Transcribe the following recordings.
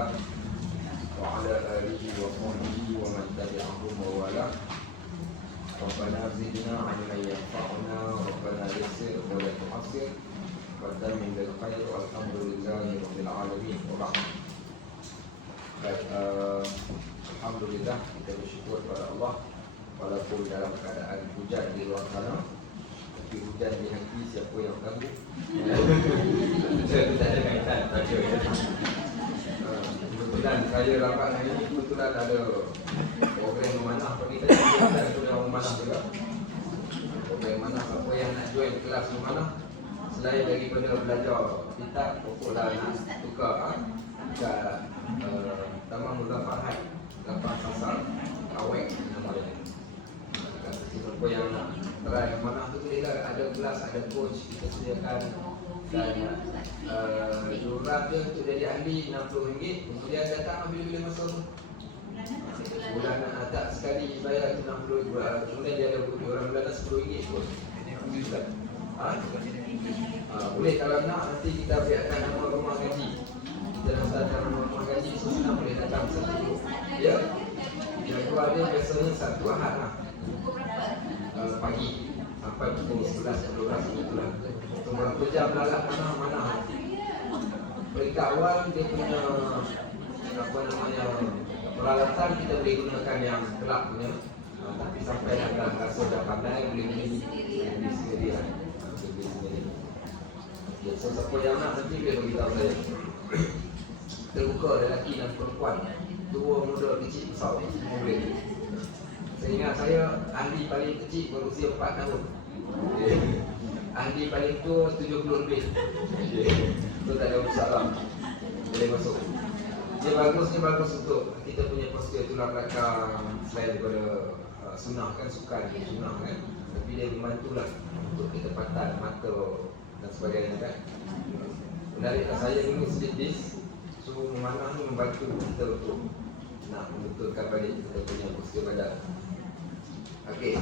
الله وعلى آله وصحبه ومن تبعهم ووالاه. ربنا زدنا علما ينفعنا ربنا يسر ولا تعسر وتمم بالخير والحمد لله رب العالمين. وبعد. Baik, alhamdulillah kita bersyukur kepada Allah walaupun dalam keadaan hujan di luar sana, tapi hujan di hati siapa yang ganggu. Saya tak ada kaitan baca. Kebetulan saya rapat hari ini kebetulan ada program memanah pagi tadi, ada program memanah juga. Program memanah, siapa yang nak join kelas memanah selain daripada belajar kitab, pokoklah nak tukar dekat Taman Muda Farhad, Lapan Sasar, Awek nama dia. Siapa yang nak try mana tu bolehlah, ada kelas, ada coach kita sediakan, dan yuran dia untuk jadi ahli RM60, kemudian datang bila-bila masa bulan tak sekali bayar tu RM60, kemudian dia ada yuran bulanan RM10 pun. Boleh kalau nak nanti kita biarkan nama rumah gaji. Kita daftarkan rumah gaji, semua boleh datang satu. Ya. Jadual dia biasanya satu Ahad lah. Pagi sampai pukul 11, 12 itulah. Untuk berapa jam lalat mana-mana. Peringkat awal dia punya peralatan kita boleh gunakan yang kelab punya. Tapi sampai dalam rasa dah pandai boleh beli sendiri lah. So siapa yang nak nanti dia beritahu saya. Terbuka lelaki dan perempuan, tua muda kecil besar semua boleh. Saya ingat saya ahli paling kecil berusia 4 tahun. Ahli paling tua 70 lebih. Itu tak ada masalah, boleh masuk. Dia bagus untuk kita punya postur tulang belakang. Selain daripada sunnah kan, sukan sunnah kan, tapi dia membantulah untuk ketepatan mata dan sebagainya kan. Menarik saya dulu sedikit. So memanah ni membantu kita untuk nak membetulkan balik kita punya postur badan. Okey,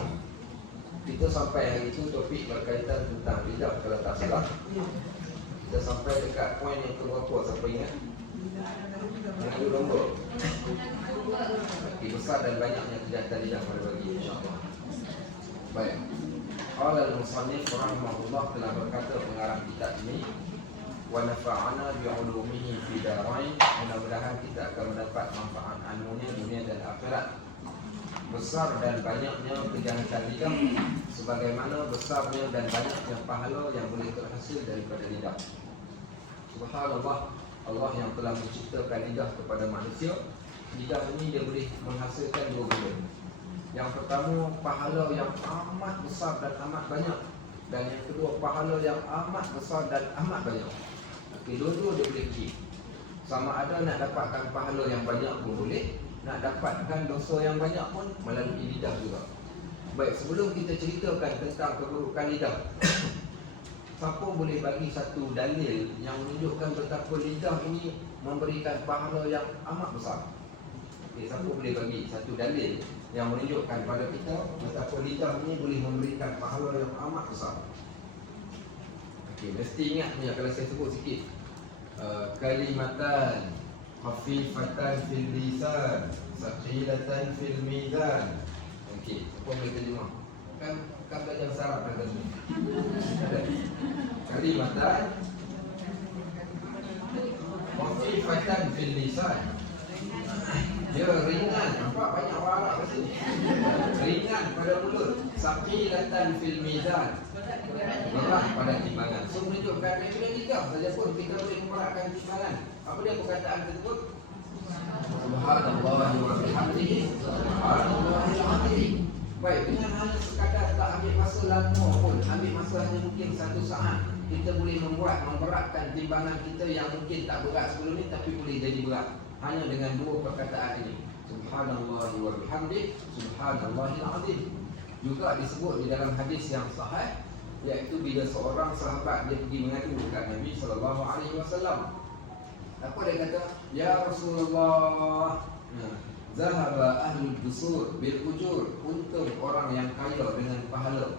kita sampai hari itu topik berkaitan tentang lidah kalau tak salah. Kita sampai dekat poin yang keberapa, siapa ingat? Yang adu domba. Okey, besar dan banyaknya kejahatan lidah pada bagi, insya-Allah. Baik. Qala al-musannif rahimahullah telah berkata pengarang kitab ini, wa nafa'ana bi'ulumihi fi darain, mudah-mudahan kita akan mendapat manfaat ilmunya dunia dan akhirat. Besar dan banyaknya kejahatan lidah sebagaimana besarnya dan banyaknya pahala yang boleh terhasil daripada lidah. Subhanallah, Allah yang telah menciptakan lidah kepada manusia. Lidah ini dia boleh menghasilkan dua benda. Yang pertama, pahala yang amat besar dan amat banyak. Dan yang kedua, pahala yang amat besar dan amat banyak. Dua-dua dia boleh pergi. Sama ada nak dapatkan pahala yang banyak pun boleh, nak dapatkan dosa yang banyak pun melalui lidah juga. Baik, sebelum kita ceritakan tentang keburukan lidah, siapa boleh bagi satu dalil yang menunjukkan betapa lidah ini memberikan pahala yang amat besar? Okay, siapa boleh bagi satu dalil yang menunjukkan pada kita betapa lidah ini boleh memberikan pahala yang amat besar? Okay, mesti ingat ni kalau saya sebut sikit. Kalimatan khafifatan fil lisan thaqilatan fil mizan. Okey, apa boleh terjemah? Kan belajar Arab kan tu. Kalimatan khafifatan fil lisan. Dia ringan, nampak banyak orang Arab kat sini. Ringan pada mulut, thaqilatan fil mizan. Berat pada timbangan. So menunjukkan daripada lidah saja pun kita boleh memberatkan timbangan. Apa dia perkataan tersebut? Subhanallah wa bihamdihi subhanallahil azim. Baik, dengan hanya sekadar tak ambil masa lama pun, ambil masa hanya mungkin 1 saat, kita boleh memberatkan timbangan kita yang mungkin tak berat sebelum ni tapi boleh jadi berat hanya dengan dua perkataan ini. Subhanallah wa bihamdihi subhanallahil azim. Juga disebut di dalam hadis yang sahih, iaitu bila seorang sahabat dia pergi mengadu dekat Nabi SAW. Apa dia kata? Ya Rasulullah, zahaba ahlul dusur bil ujur, untung orang yang kaya dengan pahala.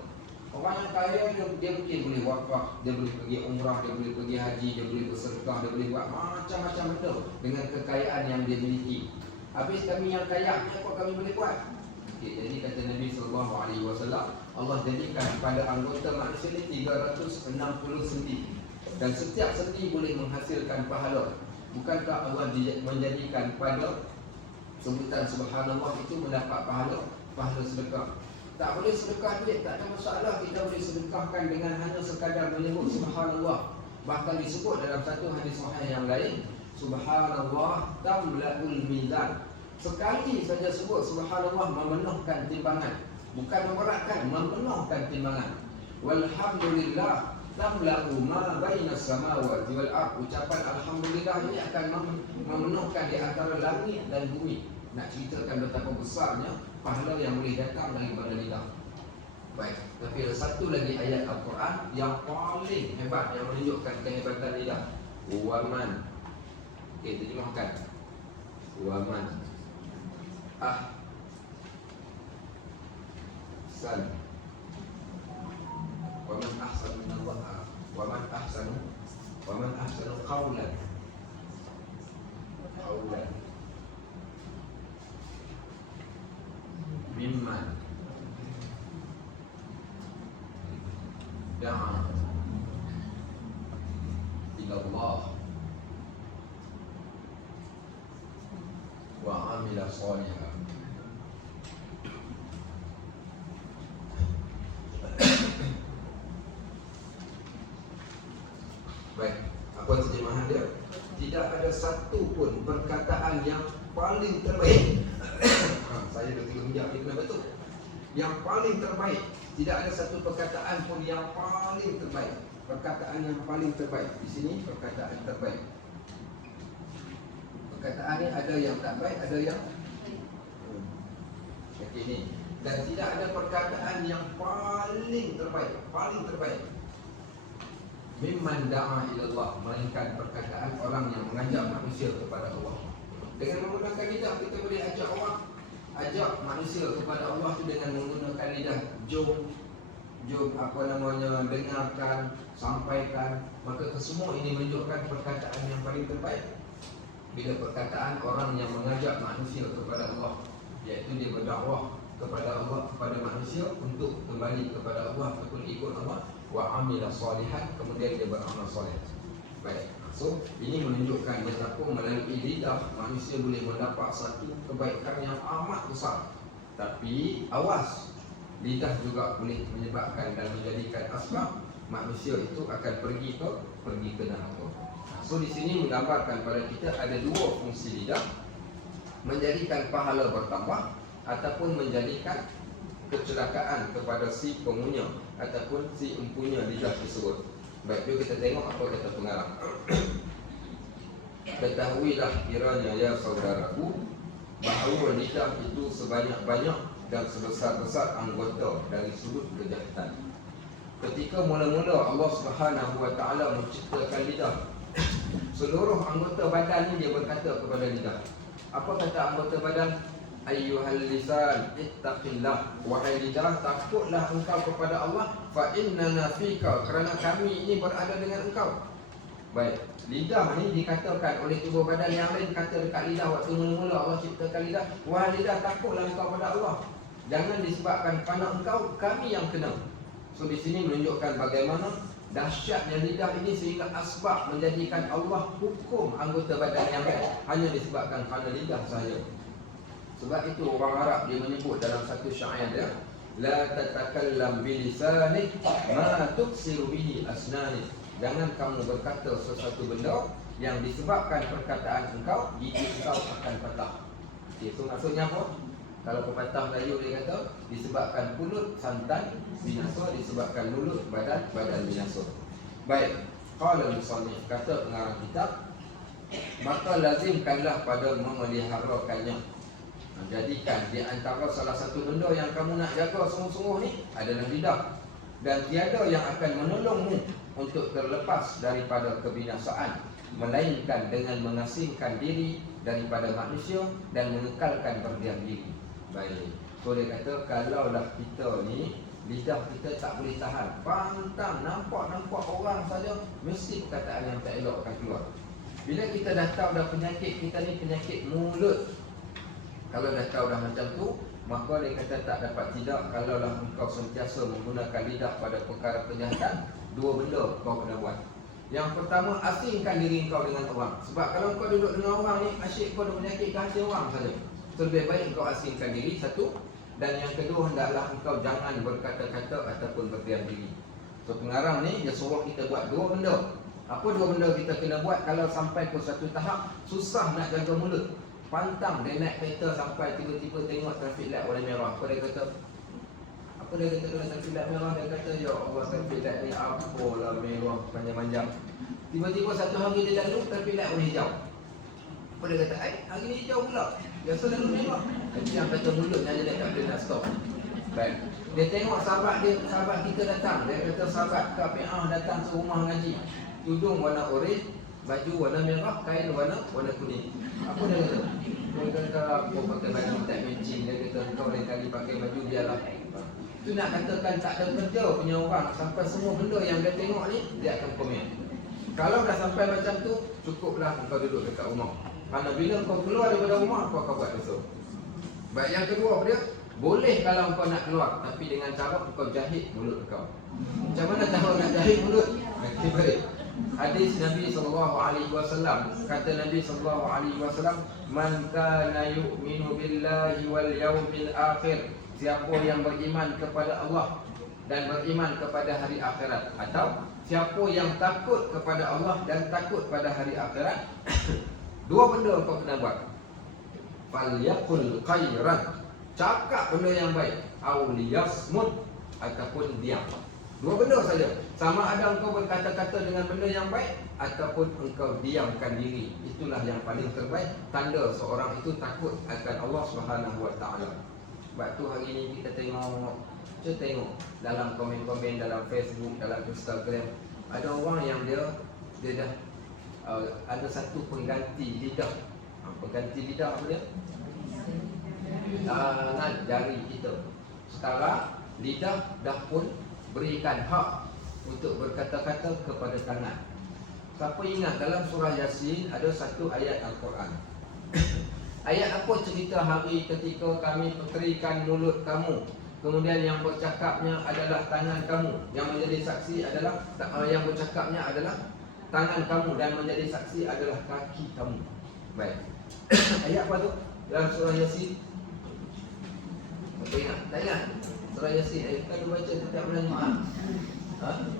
Orang yang kaya dia mungkin boleh wakaf, dia boleh pergi umrah, dia boleh pergi haji, dia boleh bersedekah, dia boleh buat macam-macam benda dengan kekayaan yang dia miliki. Habis kami yang kaya, apa kami boleh buat? Okay, jadi kata Nabi SAW, Allah jadikan pada anggota manusia ni 360 sendi, dan setiap sendi boleh menghasilkan pahala. Bukankah Allah menjadikan pada sebutan subhanallah itu mendapat pahala sedekah? Tak boleh sedekah duit, tak ada masalah. Kita boleh sedekahkan dengan hanya sekadar menyebut subhanallah. Bahkan disebut dalam satu hadis sahih yang lain, subhanallah tamla'ul mizan. Sekali saja sebut subhanallah memenuhkan timbangan. Bukan memberatkan, memenuhkan timbangan. Walhamdulillah tamla'u ma bainas samawati wal ardh. Ucapan alhamdulillah ini akan memenuhkan di antara langit dan bumi. Nak ceritakan betapa besarnya pahala yang boleh datang daripada lidah. Baik, tapi ada satu lagi ayat Al-Quran yang paling hebat, yang menunjukkan kehebatan lidah. Waman. Okey, terjemahkan. Waman ahsan. Waman ahsan min Allah. Waman ahsanu qawlan. Mimman da'a ila Allah wa amila shalihan. Baik, apa terjemahan dia? Tidak ada satu pun perkataan yang paling terbaik. Saya dah 3 minit ni kena betul. Yang paling terbaik. Tidak ada satu perkataan pun yang paling terbaik. Perkataan yang paling terbaik. Di sini perkataan terbaik. Perkataan ni ada yang tak baik, ada yang okey ni. Dan tidak ada perkataan yang paling terbaik. Paling terbaik. Mimman da'a ila Allah, melainkan perkataan orang yang mengajak manusia kepada Allah. Dengan menggunakan lidah kita boleh ajak manusia kepada Allah tu dengan menggunakan lidah. Jom dengarkan, sampaikan. Maka kesemua ini menunjukkan perkataan yang paling terbaik. Bila perkataan orang yang mengajak manusia kepada Allah, iaitu dia berdakwah kepada Allah, kepada manusia untuk kembali kepada Allah ataupun ikut Allah, wa amila shalihan, kemudian dia beramal soleh. Baik. So, ini menunjukkan betapa melalui lidah manusia boleh mendapat satu kebaikan yang amat besar. Tapi awas, lidah juga boleh menyebabkan dan menjadikan asbab manusia itu akan pergi ke neraka. So di sini menggambarkan pada kita ada dua fungsi lidah, menjadikan pahala bertambah ataupun menjadikan kecelakaan kepada si pengunya ataupun si empunya lidah tersebut. Baik, jom kita tengok apa kata pengarang. Ketahuilah kiranya ya saudaraku, bahawa lidah itu sebanyak-banyak dan sebesar-besar anggota dari sudut kejahatan. Ketika mula-mula Allah Subhanahu wa taala menciptakan lidah, seluruh anggota badan ni dia berkata kepada lidah. Apa kata anggota badan? Ayyuhal lisan ittaqillah, wahai lidah, takutlah engkau kepada Allah, fa innana fika, kerana kami ini berada dengan engkau. Baik, lidah ni dikatakan oleh tubuh badan yang lain, kata dekat lidah waktu mula-mula Allah ciptakan lidah, wahai lidah, takutlah engkau kepada Allah. Jangan disebabkan kerana engkau, kami yang kena. So di sini menunjukkan bagaimana dahsyatnya lidah ini sehingga asbab menjadikan Allah hukum anggota badan yang lain hanya disebabkan kerana lidah sahaja. Sebab itu orang Arab dia menyebut dalam satu syair dia, la tatakallam bilisanik ma tuksiru bihi asnanik. Jangan kamu berkata sesuatu benda yang disebabkan perkataan engkau, gigi engkau akan patah. Itu maksudnya apa? Kalau pepatah Melayu dia kata, disebabkan mulut santan binasa, disebabkan mulut badan binasa. Baik, qala al-musannif, kata pengarang kitab, maka lazimkanlah pada memeliharakannya. Jadikan di antara salah satu benda yang kamu nak jaga sungguh-sungguh ni adalah lidah. Dan tiada yang akan menolongmu untuk terlepas daripada kebinasaan, melainkan dengan mengasingkan diri daripada manusia dan mengekalkan berdiam diri. Baik, so dia kata kalaulah kita ni lidah kita tak boleh tahan. Pantang, nampak orang saja mesti perkataan yang tak elok akan keluar. Bila kita dah tahu dah penyakit kita ni penyakit mulut, kalau dah tahu dah macam tu, maka dia kata tak dapat tidak kalaulah engkau sentiasa menggunakan lidah pada perkara kejahatan, dua benda kau kena buat. Yang pertama, asingkan diri kau dengan orang. Sebab kalau kau duduk dengan orang ni, asyik kau ada penyakit ke hati orang saja. So, lebih baik kau asingkan diri, satu. Dan yang kedua, hendaklah engkau jangan berkata-kata ataupun berdiam diri. So pengarang ni dia suruh kita buat dua benda. Apa dua benda kita kena buat kalau sampai ke satu tahap susah nak jaga mulut? Pantang dia naik kereta sampai tiba-tiba tengok traffic light warna merah. Apa dia kata? Kalau traffic light merah, dia kata, ya Allah, traffic light ni apalah merah panjang-panjang. Tiba-tiba satu hari dia lalu traffic light warna hijau. Apa dia kata? Hari ni hijau pula. Biasa lalu merah. Itu yang kata mulutnya dia tak boleh nak stop. Baik. Dia tengok sahabat kita datang. Dia kata sahabat KPA datang ke rumah ngaji. Tudung warna orange, baju warna merah, kain warna kuning. Apa dia kata? Dia kata apa pakai baju tak matching. Dia kata kau lain kali pakai baju biarlah. Itu nak katakan tak ada kerja punya orang. Sampai semua benda yang dia tengok ni dia akan komen. Kalau dah sampai macam tu, cukuplah kau duduk dekat rumah. Kerana bila kau keluar daripada rumah, kau akan buat dosa. Baik, yang kedua dia, boleh kalau kau nak keluar, tapi dengan cara kau jahit mulut kau. Macam mana cara nak jahit mulut? Okay, baik. Hadis Nabi SAW, kata Nabi SAW, man kana yu'minu billahi wal yawmil akhir, siapa yang beriman kepada Allah dan beriman kepada hari akhirat, atau siapa yang takut kepada Allah dan takut pada hari akhirat, dua benda kau kena buat. Falyaqul khairan, cakap benda yang baik, aw liyasmut, ataupun diam. Dua benda saja. Sama ada engkau berkata-kata dengan benda yang baik ataupun engkau diamkan diri. Itulah yang paling terbaik, tanda seorang itu takut akan Allah Subhanahu Wa Taala. Sebab tu hari ini kita tengok dalam komen-komen dalam Facebook, dalam Instagram, ada orang yang dia dah ada satu pengganti lidah. Pengganti lidah apa dia? Tangan jari kita. Sekarang lidah dah pun berikan hak untuk berkata-kata kepada tangan. Siapa ingat dalam surah Yasin ada satu ayat Al-Quran. Ayat apa cerita hari ketika kami peterikan mulut kamu, kemudian yang bercakapnya adalah tangan kamu, yang menjadi saksi adalah yang bercakapnya adalah tangan kamu, dan menjadi saksi adalah kaki kamu. Baik. Ayat apa tu? Dalam surah Yasin. Apa ingat? Tak ingat? Surah Yasin. Kita baca setiap bulan Jumaat.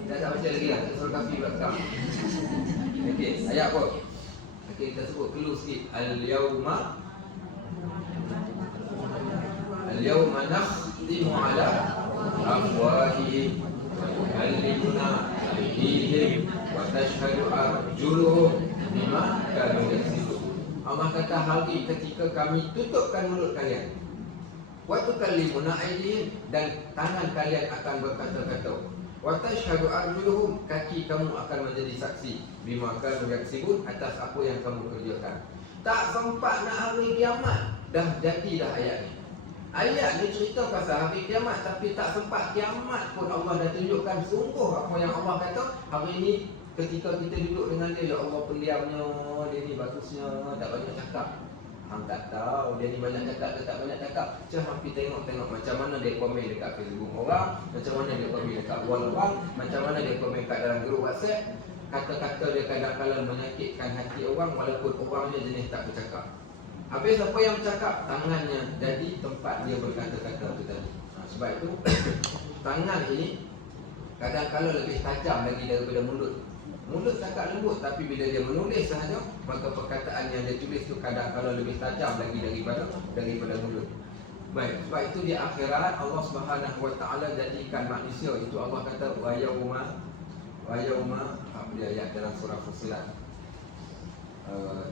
Tak baca lagi lah. Surah Kahfi belakang. Okey, ayat apa? Okey, kita sebut dulu sikit. Al-yawma nakhtimu ala afwahihim wa tukallimuna aydihim wa tashhadu arjuluhum bima kanu yaksibun. Allah kata hari ketika kami tutupkan mulut kalian, wa tukallimuna aydihim, dan tangan kalian akan berkata-kata, wa tashhadu arjuluhum, kaki kamu akan menjadi saksi, bima kanu yaksibun, atas apa yang kamu kerjakan. Tak sempat nak hari kiamat, dah jadi dah ayat ni. Ayat ni cerita pasal hari kiamat, tapi tak sempat kiamat pun Allah dah tunjukkan sungguh apa yang Allah kata. Hari ni ketika kita duduk dengan dia, ya Allah pendiamnya, dia ni bagusnya, tak banyak cakap. Hang tak tahu dia ni banyak cakap ke tak banyak cakap. Cuma pergi tengok macam mana dia komen dekat Facebook orang, macam mana dia komen dekat wall orang, macam mana dia komen kat dalam grup WhatsApp. Kata-kata dia kadang-kadang menyakitkan hati orang walaupun orangnya jenis tak bercakap. Habis apa yang bercakap? Tangannya jadi tempat dia berkata-kata tu tadi. Sebab itu tangan ini kadang-kadang lebih tajam lagi daripada mulut. Mulut cakap lembut, tapi bila dia menulis sahaja, maka perkataan yang dia tulis tu kadang-kadang lebih tajam lagi daripada mulut. Baik, sebab itu di akhirat Allah Subhanahu Wa Taala jadikan manusia itu, Allah kata wa yauma apa dia ayat dalam surah Fussilat,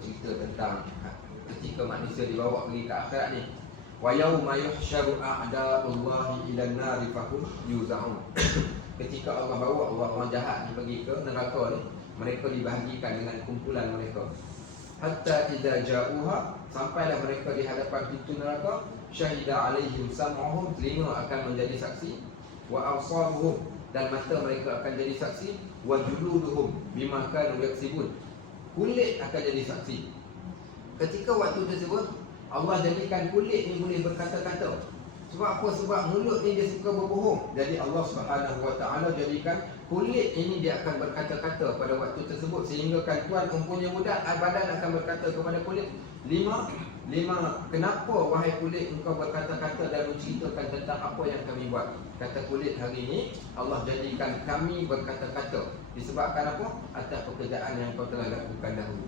cerita tentang ketika manusia dibawa pergi ke akhirat ni. Wa yauma yuhsyaru a'da'ullahi ilan nari fahum yuzaun. Ketika Allah bawa orang jahat pergi ke neraka ni, mereka dibahagikan dengan kumpulan mereka. Hatta idza ja'uha, sampailah mereka di hadapan pintu neraka, syahida alaihim sam'uhum, telinga akan menjadi saksi, wa absaruhum, dan mata mereka akan jadi saksi, wa juluduhum bima kanu yaksibun, kulit akan jadi saksi. Ketika waktu tersebut Allah jadikan kulit ni boleh berkata-kata. Sebab apa? Sebab mulut ni dia suka berbohong. Jadi Allah Subhanahu Wa Taala jadikan kulit ini dia akan berkata-kata pada waktu tersebut, sehingga kan tuan mempunyai budak, badan akan berkata kepada kulit, lima, kenapa wahai kulit engkau berkata-kata dan menceritakan tentang apa yang kami buat? Kata kulit, hari ini Allah jadikan kami berkata-kata disebabkan apa? Atas pekerjaan yang kau telah lakukan dahulu.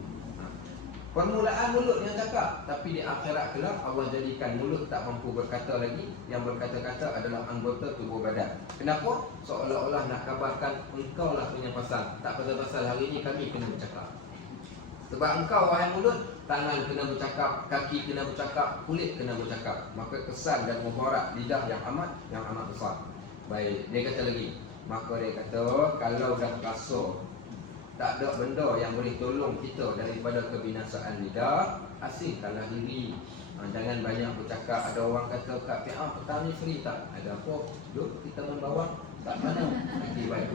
Permulaan mulut yang cakap, tapi di akhirat kelak Allah jadikan mulut tak mampu berkata lagi. Yang berkata-kata adalah anggota tubuh badan. Kenapa? Seolah-olah nak kabarkan engkau lah punya pasal. Tak pasal-pasal, hari ini kami kena bercakap. Sebab engkau wahai mulut, tangan kena bercakap, kaki kena bercakap, kulit kena bercakap. Maka kesan dan mubarak lidah yang amat besar. Baik, dia kata lagi, maka dia kata kalau dah rasa tak ada benda yang boleh tolong kita daripada kebinasaan lidah, asingkanlah diri. Jangan banyak bercakap. Ada orang kata, Kak Fi'ah petang ni free tak? Ada apa? Duk kita membawang tak mana? Okay, baik.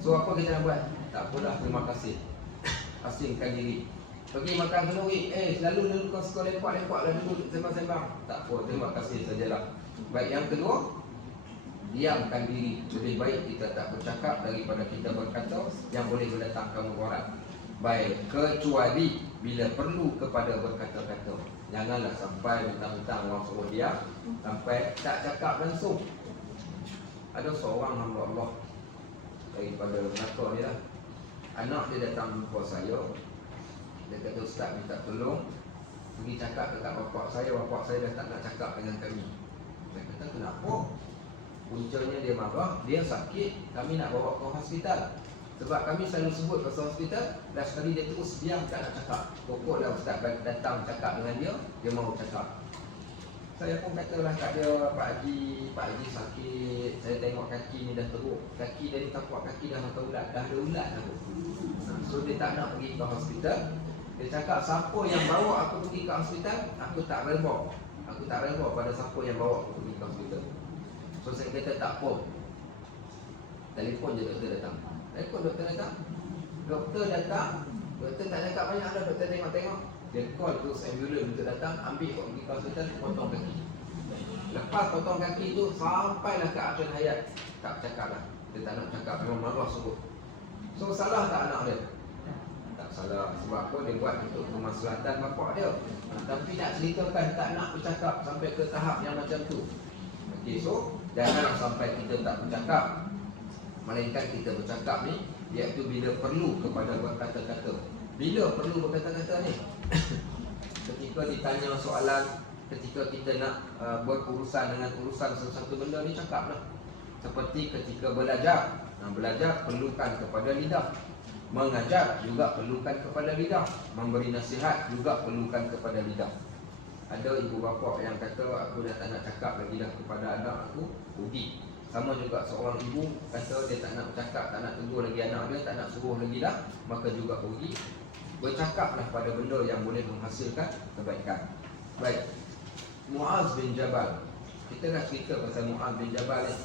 So apa kita nak buat? Tak apalah, terima kasih. Asingkan diri. Pergi makan kenduri, selalu kau suka lepak-lepak lah dulu sembang-sembang. Tak apa, terima kasih sajalah. Baik, yang kedua, diamkan diri. Lebih baik kita tak bercakap daripada kita berkata yang boleh mendatangkan mudarat. Baik, kecuali bila perlu kepada berkata-kata. Janganlah sampai mentang-mentang orang suruh diam, sampai tak cakap langsung. Ada seorang hamba Allah daripada Melaka ni lah, anak dia datang jumpa saya. Dia kata, Ustaz minta tolong pergi cakap dekat bapak saya dah tak nak cakap dengan kami. Saya kata, kenapa? Puncanya dia marah, dia sakit, kami nak bawa ke hospital. Sebab kami selalu sebut pasal hospital, dah sekali dia terus diam tak nak cakap. Pokoklah Ustaz datang cakap dengan dia, dia mahu cakap. Saya pun katalah kat dia, Pak Haji sakit, saya tengok kaki ni dah teruk. Kaki dari tapak kaki dah makan ulat, dah ada ulat dah. So dia tak nak pergi ke hospital. Dia cakap, siapa yang bawa aku pergi ke hospital, aku tak redha. Aku tak redha pada siapa yang bawa aku pergi ke hospital. So saya kata tak apa, telefon je doktor datang. Doktor datang, doktor tak cakap banyak dah, doktor tengok-tengok. Dia call terus ambulans untuk datang, ambil kau pergi ke hospital, potong kaki. Lepas potong kaki tu, sampailah ke akhir hayat, tak cakap lah. Dia tak nak cakap, memang marah suruh. So salah tak anak dia? Tak salah, sebab apa? Dia buat untuk kemaslahatan bapak dia. Tapi nak ceritakan tak nak bercakap sampai ke tahap yang macam tu. Okay, so janganlah sampai kita tak bercakap, melainkan kita bercakap ni iaitu bila perlu kepada berkata-kata. Bila perlu berkata-kata ni? Ketika ditanya soalan, ketika kita nak berurusan dengan urusan sesuatu benda ni, cakaplah. Seperti ketika belajar, belajar perlukan kepada lidah. Mengajar juga perlukan kepada lidah. Memberi nasihat juga perlukan kepada lidah. Ada ibu bapa yang kata, aku dah tak nak cakap lagi dah kepada anak aku, rugi. Sama juga seorang ibu kata dia tak nak bercakap, tak nak tegur lagi anak dia, tak nak suruh lagi dah, maka juga rugi. Bercakaplah pada benda yang boleh menghasilkan kebaikan. Baik, Muaz bin Jabal. Kita dah cerita pasal Muaz bin Jabal ni.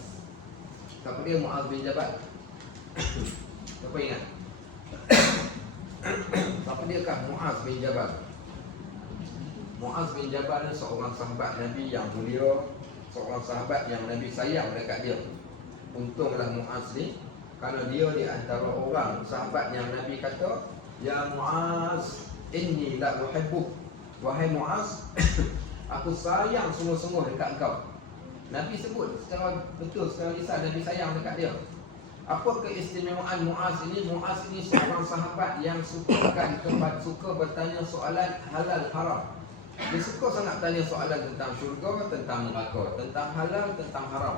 Siapa dia Muaz bin Jabal? Siapa ingat? Siapa dia kah Muaz bin Jabal? Muaz bin Jabal ni seorang sahabat Nabi yang mulia, seorang sahabat yang Nabi sayang dekat dia. Untunglah Muaz ni, kerana dia di antara orang sahabat yang Nabi kata, ya Muaz, inni la uhibbuk. Wahai Muaz, aku sayang sungguh-sungguh dekat engkau. Nabi sebut secara betul, secara lisan Nabi sayang dekat dia. Apa keistimewaan Muaz ini? Muaz ini seorang sahabat yang suka bertanya soalan halal haram. Dia suka sangat tanya soalan tentang syurga, tentang neraka, tentang halal, tentang haram.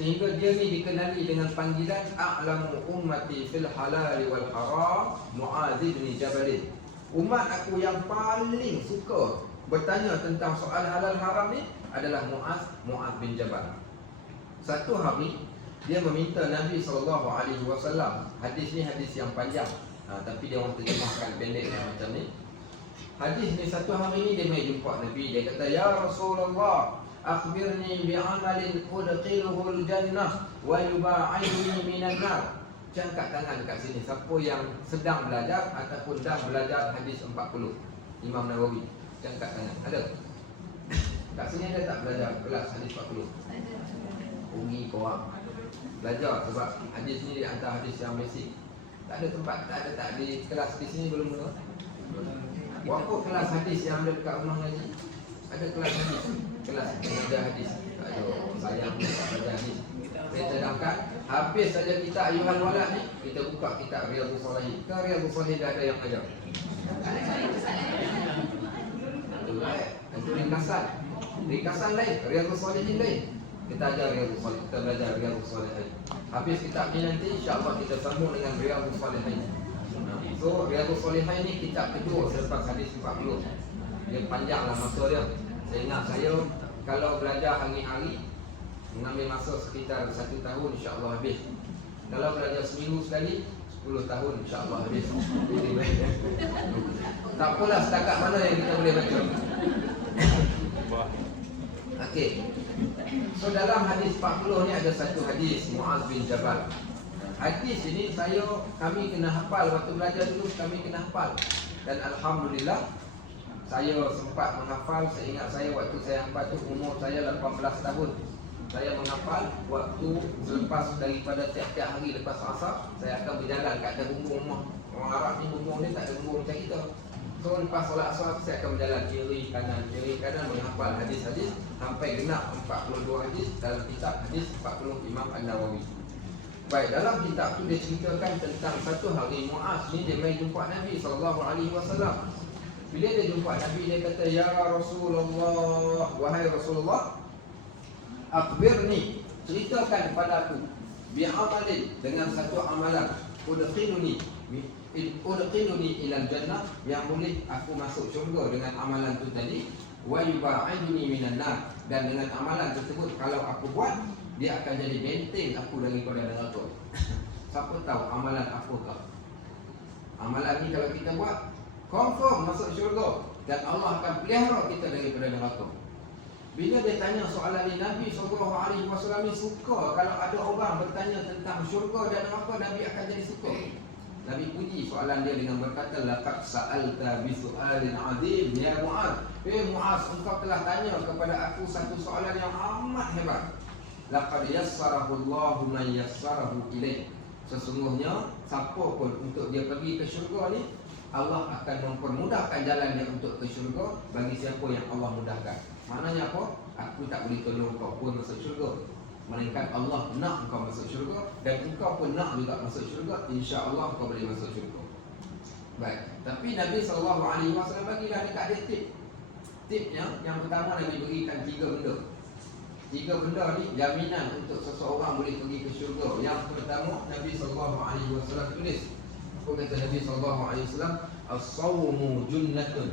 Sehingga dia ni dikenali dengan panggilan a'lamu ummati fil halal wal haram Muaz bin Jabal. Umat aku yang paling suka bertanya tentang soal halal haram ni adalah Muaz bin Jabal. Satu hari dia meminta Nabi SAW. Hadis ni hadis yang panjang, tapi dia orang terjemahkan pendek macam ni. Hadis ni, satu hari ni dia mai jumpa Nabi. Dia kata, ya Rasulullah, akhbirni bi'amalin udkhiluhul jannah wa yuba'idni minan nar. Angkat tangan kat sini siapa yang sedang belajar ataupun dah belajar hadis 40 Imam Nawawi. Angkat tangan. Ada? Kat sini ada tak belajar kelas hadis 40? Ada. Ungi korang belajar sebab hadis ni di antara hadis yang basic. Tak ada tempat, tak di kelas di sini belum ada. Berapa kelas hadis yang ada dekat rumah ngaji? Ada kelas hadis, kelas belajar hadis. Tak ada sayang tak belajar hadis. Saya cadangkan habis saja kita ayuhan walad ni, kita buka kitab Riyadhus Shalihin. Ke Riyadhus Shalihin dah ada yang ajar? Itu ringkasan. Ringkasan lain, Riyadhus Shalihin lain. Kita ajar Riyadhus Shalihin, kita belajar Riyadhus Shalihin. Habis kitab ni nanti insya-Allah kita sambung dengan Riyadhus Shalihin. So Riyadhus Shalihin ni kitab kedua selepas hadis 40. Dia panjanglah masa dia. Saya ingat saya kalau belajar hari-hari mengambil masa sekitar 1 tahun insya-Allah habis. Kalau belajar seminggu sekali 10 tahun insya-Allah habis. Tak apalah setakat mana yang kita boleh baca. Okey. So dalam hadis 40 ni ada satu hadis Muaz bin Jabal. Hadis ini kami kena hafal waktu belajar dulu, kami kena hafal. Dan alhamdulillah saya sempat menghafal. Saya ingat saya waktu saya hafal tu umur saya 18 tahun. Saya menghafal waktu selepas daripada tiap-tiap hari lepas asar saya akan berjalan kat atas bumbung rumah. Orang Arab ni bumbung dia tak ada bumbung macam kita. So lepas solat asar saya akan berjalan kiri kanan menghafal hadis-hadis sampai genap 42 hadis dalam kitab hadis 40 Imam An-Nawawi. Baik, dalam kitab tu dia ceritakan tentang satu hari Muaz ni dia mai jumpa Nabi SAW. Bila dia jumpa Nabi dia kata, "Ya Rasulullah, wahai Rasulullah, akhbirni, ceritakan kepadaku bi'amalin, dengan satu amalan, udkhiluni ilal jannah, yang boleh aku masuk syurga dengan amalan tu tadi, wa yuba'idni minan nar, dan dengan amalan tersebut kalau aku buat dia akan jadi benteng aku daripada neraka." Siapa tahu amalan apakah? Amalan ni kalau kita buat confirm masuk syurga dan Allah akan pelihara kita daripada neraka. Bila dia tanya soalan ni, Nabi SAW ni suka kalau ada orang bertanya tentang syurga dan neraka, Nabi akan jadi suka. Nabi puji soalan dia dengan berkata, "Laqad sa'alta bi su'alin 'azim ya Muaz." Muaz, engkau telah tanya kepada aku satu soalan yang amat hebat. Laqad yassarahu Allahu man yassarahu ilaih. Sesungguhnya siapa pun untuk dia pergi ke syurga ni, Allah akan mempermudahkan jalan dia untuk ke syurga bagi siapa yang Allah mudahkan. Maknanya apa? Aku tak boleh tolong kau pun masuk syurga, melainkan Allah nak engkau masuk syurga dan engkau pun nak juga masuk syurga, insya-Allah engkau boleh masuk syurga. Baik, tapi Nabi SAW bagilah dekat dia tip. Tipnya yang pertama Nabi berikan 3 benda. 3 benda ni jaminan untuk seseorang boleh pergi ke syurga. Yang pertama Nabi SAW tulis. Apa kata Nabi SAW? As-sawmu junnatun.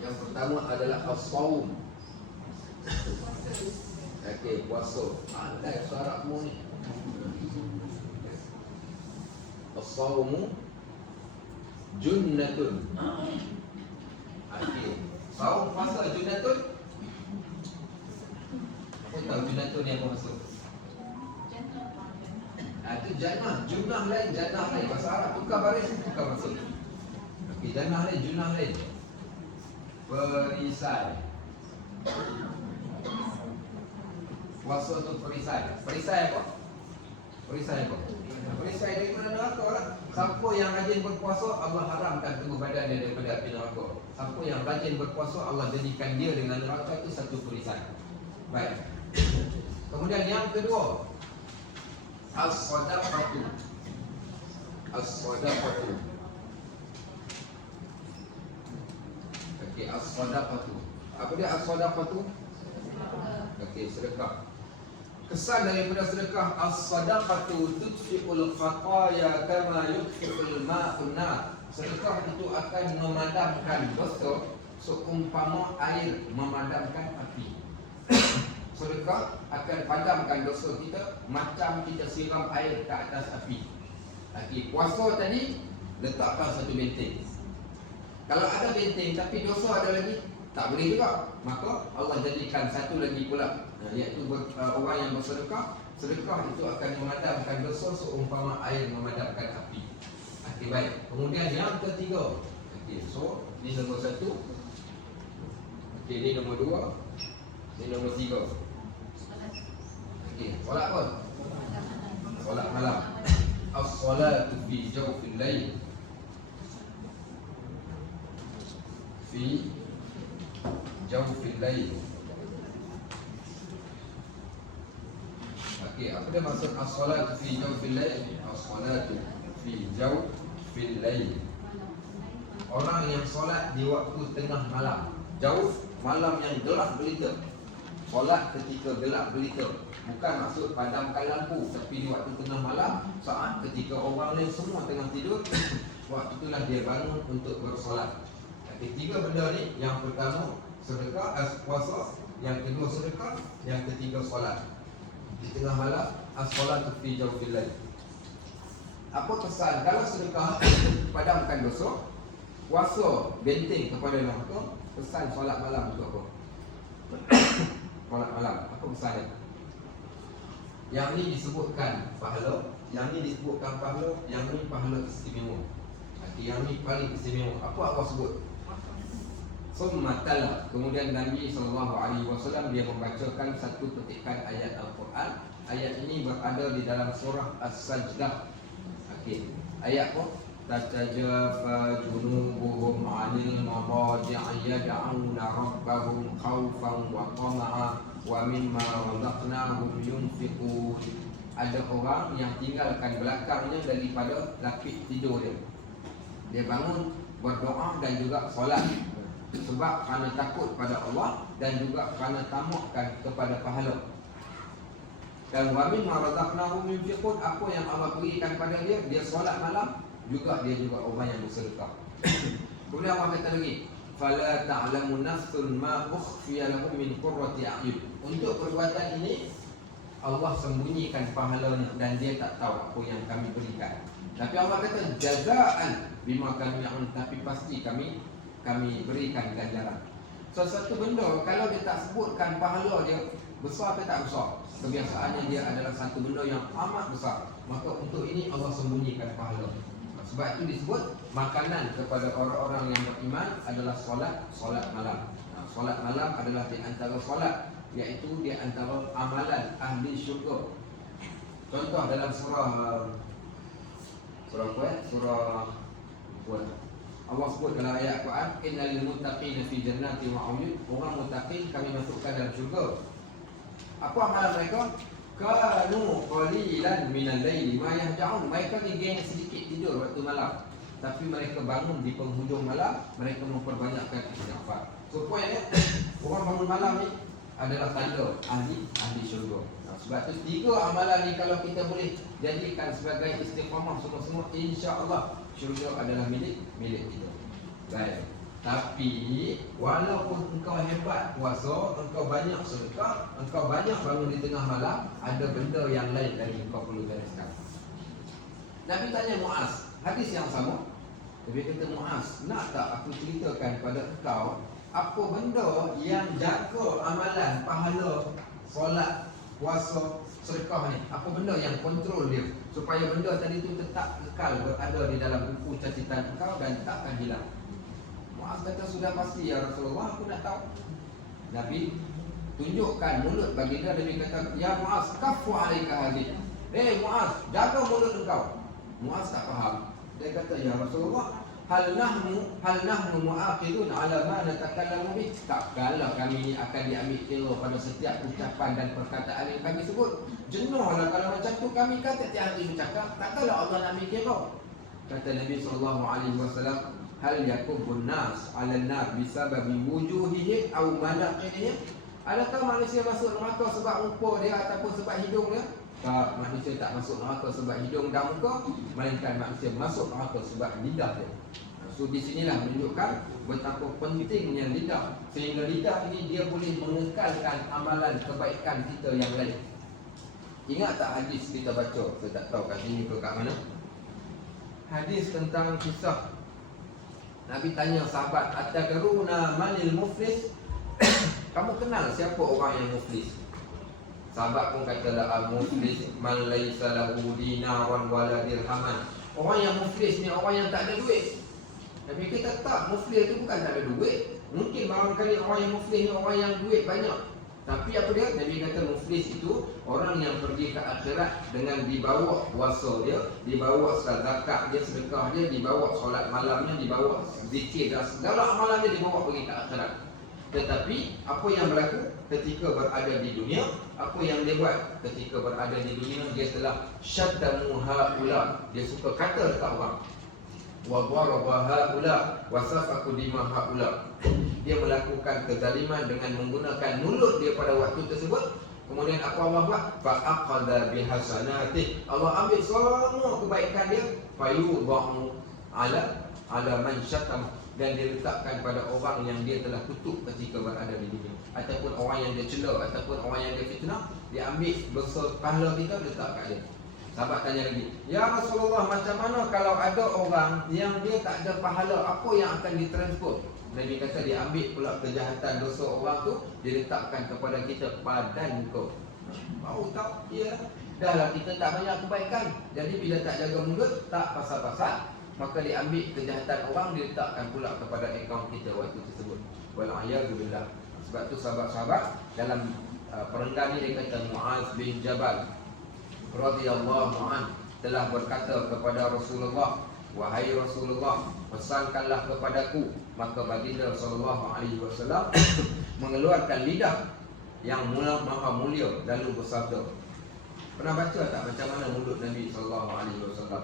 Yang pertama adalah as-sawm. Okey, puasa. Andai syaratmu ni. As-sawmu junnatun. Okey. Saum puasa junnatun. Apa tahu junnatun ni apa maksud? Itu jannah, jumlah lain, jannah lain. Bahasa Arab tukar baris, tukar maksud. Okey, jannah lain, jumlah lain. Perisai. Puasa tu perisai. Perisai apa? Perisai apa? Perisai daripada neraka lah. Siapa yang rajin berpuasa, Allah haramkan tubuh badan dia daripada api neraka. Siapa yang rajin berpuasa, Allah jadikan dia dengan neraka, itu satu perisai. Baik. Kemudian yang kedua, as-sadaqatu. As-sadaqatu. Okey, as-sadaqatu. Apa dia as-sadaqatu? Okey, sedekah. Kesan daripada sedekah, as-sadaqatu tudfi'ul khataya kama yudfi'ul ma'un nar. Sedekah itu akan memadamkan dosa seumpama air memadamkan api. Sedekah akan padamkan dosa kita macam kita siram air ke atas api. Okey, puasa tadi letakkan satu benteng. Kalau ada benteng tapi dosa ada lagi, Tak boleh juga. Maka Allah jadikan satu lagi pula, iaitu orang yang bersedekah. Sedekah itu akan memadamkan dosa seumpama air memadamkan api. Okey, baik. Kemudian yang ketiga. Okey, so ini nombor satu. Okey, ini nombor dua. Ini nombor tiga. Okey, solat apa? Solat malam. As-salatu fi jawfil lail. Fi jawfil lail. Okey, apa dia maksud as-salatu fi jawfil lail? As-salatu fi jawfil lail. Orang yang solat di waktu tengah malam. Jawf, malam yang gelap gelita. Solat ketika gelap gelita. Bukan maksud padamkan lampu, tapi di waktu tengah malam, saat ketika orang lain semua tengah tidur, waktu itulah dia bangun untuk bersolat. Okey, tiga benda ni. Yang pertama sedekah, puasa. Yang kedua sedekah. Yang ketiga solat di tengah malam. As-salatu fi jawfil lail. Apa kesan? Kalau sedekah padamkan dosa, puasa benteng kepada neraka, pesan solat malam untuk apa? Solat malam, apa pesannya? Yang ni disebutkan pahala, yang ni disebutkan pahala, yang ni pahala istimewa. Yang ni paling istimewa. Apa Allah sebut? Summa tala. Kemudian Nabi SAW dia membacakan satu petikan ayat Al-Quran. Ayat ini berada di dalam surah As-Sajdah. Okey. Ayat apa? Tatajafa junubuhum 'anil madaji'i yad'una rabbahum khawfan wa tama'a wa mimma razaqnahum yunfiqun. Ada orang yang tinggalkan belakangnya daripada lapik tidur dia. Dia bangun berdoa dan juga solat. Sebab kerana takut pada Allah dan juga kerana tamakkan kepada pahala. Dan wa mimma razaqnahum yunfiqun, apa yang Allah berikan pada dia, dia solat malam, juga dia juga orang yang bersedekah. Kemudian Allah kata lagi, fala ta'lamu nafsun ma ukhfiya lahum min qurrati a'yun. Untuk perbuatan ini Allah sembunyikan pahalanya dan dia tak tahu apa yang kami berikan. Tapi Allah kata jazaan bima kanu ya'malun, tapi pasti kami berikan ganjaran. Sesuatu benda kalau dia tak sebutkan pahala dia besar ke tak besar, kebiasaannya dia adalah satu benda yang amat besar, maka untuk ini Allah sembunyikan pahala. Sebab itu disebut makanan kepada orang-orang yang beriman adalah solat malam. Solat malam adalah di antara solat, iaitu di antara amalan ahli syurga. Contoh dalam surah Allah sebut dalam ayat Quran, innal muttaqina fi jannati wa 'uyun. Orang muttaqin kami masukkan dalam syurga. Apa amalan mereka? Kanu qalilan minal laili ma yahja'un. Mereka ni geng sedikit tidur waktu malam, tapi mereka bangun di penghujung malam, mereka memperbanyakkan istighfar. Supaya orang bangun malam ni adalah tanda ahli syurga. Sebab tu tiga amalan ni kalau kita boleh jadikan sebagai istiqamah semua-semua, insya-Allah syurga adalah milik kita. Baik. Tapi walaupun engkau hebat puasa, engkau banyak sedekah, engkau banyak bangun di tengah malam, ada benda yang lain lagi engkau perlu bereskan. Nabi tanya Muaz, hadis yang sama. Nabi kata, Muaz, nak tak aku ceritakan pada engkau apa benda yang jaga amalan pahala solat, puasa, sedekah ni? Apa benda yang kontrol dia supaya benda tadi tu tetap kekal berada di dalam buku catatan engkau dan takkan hilang? Muaz kata, sudah pasti ya Rasulullah, aku nak tahu. Nabi tunjukkan mulut baginda. Nabi kata, ya Muaz, kafu alaika hadith. Muaz, jaga mulut engkau. Muaz tak faham. Dia kata, ya Rasulullah, hal nahnu mu'aqidun ala ma natakallamu bih. Takkanlah kami ni akan diambil kira pada setiap ucapan dan perkataan yang kami sebut. Jenuhlah kalau macam tu, kami kan setiap hari bercakap, takkanlah Allah nak ambil kira. Kata Nabi SAW, hal yakubun nas 'ala an-nar bisababi wujuhihim aw manaqihim. Adakah manusia masuk neraka sebab muka dia ataupun sebab hidung dia? Tak, manusia tak masuk neraka sebab hidung dan muka, melainkan manusia masuk neraka sebab lidah dia. So di sinilah menunjukkan betapa pentingnya lidah, sehingga lidah ini dia boleh mengekalkan amalan kebaikan kita yang lain. Ingat tak hadis kita baca? Saya tak tahu kat sini ke kat mana. Hadis tentang kisah Nabi tanya sahabat, atadruna manil muflis? Kamu kenal siapa orang yang muflis? Sahabat pun kata, la muflis man laisa lahu dinaran wala dirhaman. Orang yang muflis ni orang yang tak ada duit. Nabi kata tak, muflis tu bukan tak ada duit. Mungkin barangkali orang yang muflis ni orang yang duit banyak. Tapi apa dia? Nabi kata muflis itu orang yang pergi ke akhirat dengan dibawa puasa dia, dibawa zakat dia, sedekah dia, dibawa solat malamnya, dibawa zikir dan segala amalan dia dibawa pergi ke akhirat. Tetapi apa yang berlaku ketika berada di dunia, apa yang dia buat ketika berada di dunia, dia telah syatamu haula, dia suka kata dekat orang, wa daraba haula wa safaku dima haula. Dia melakukan kezaliman dengan menggunakan mulut dia pada waktu tersebut. Kemudian apa Allah buat? Fa aqada bihasanati, Allah ambil semua kebaikan dia, fayudahu ala man syatam, dan dia letakkan pada orang yang dia telah kutuk ketika berada di dunia, ataupun orang yang dia cela, ataupun orang yang dia fitnah, dia ambil dosa pahala kita letak kat dia. Sahabat tanya lagi, ya Rasulullah, macam mana kalau ada orang yang dia tak ada pahala, apa yang akan ditransfer? Nabi kata dia ambil pula kejahatan dosa orang tu, dia letakkan kepada kita, padan kau. Mau tahu? Ya, dah lah kita tak banyak kebaikan, jadi bila tak jaga mulut, tak pasal-pasal, maka dia ambil kejahatan orang, dia letakkan pula kepada akaun kita waktu tersebut. Wal'ayazubillah. Sebab tu sahabat-sahabat dalam perenggan ni dia kata, Muaz bin Jabal radhiyallahu an telah berkata kepada Rasulullah, wahai Rasulullah, pesankanlah kepadaku. Maka baginda sallallahu alaihi wasallam mengeluarkan lidah yang maha mulia lalu bersabda. Pernah baca tak macam mana mulut Nabi sallallahu alaihi wasallam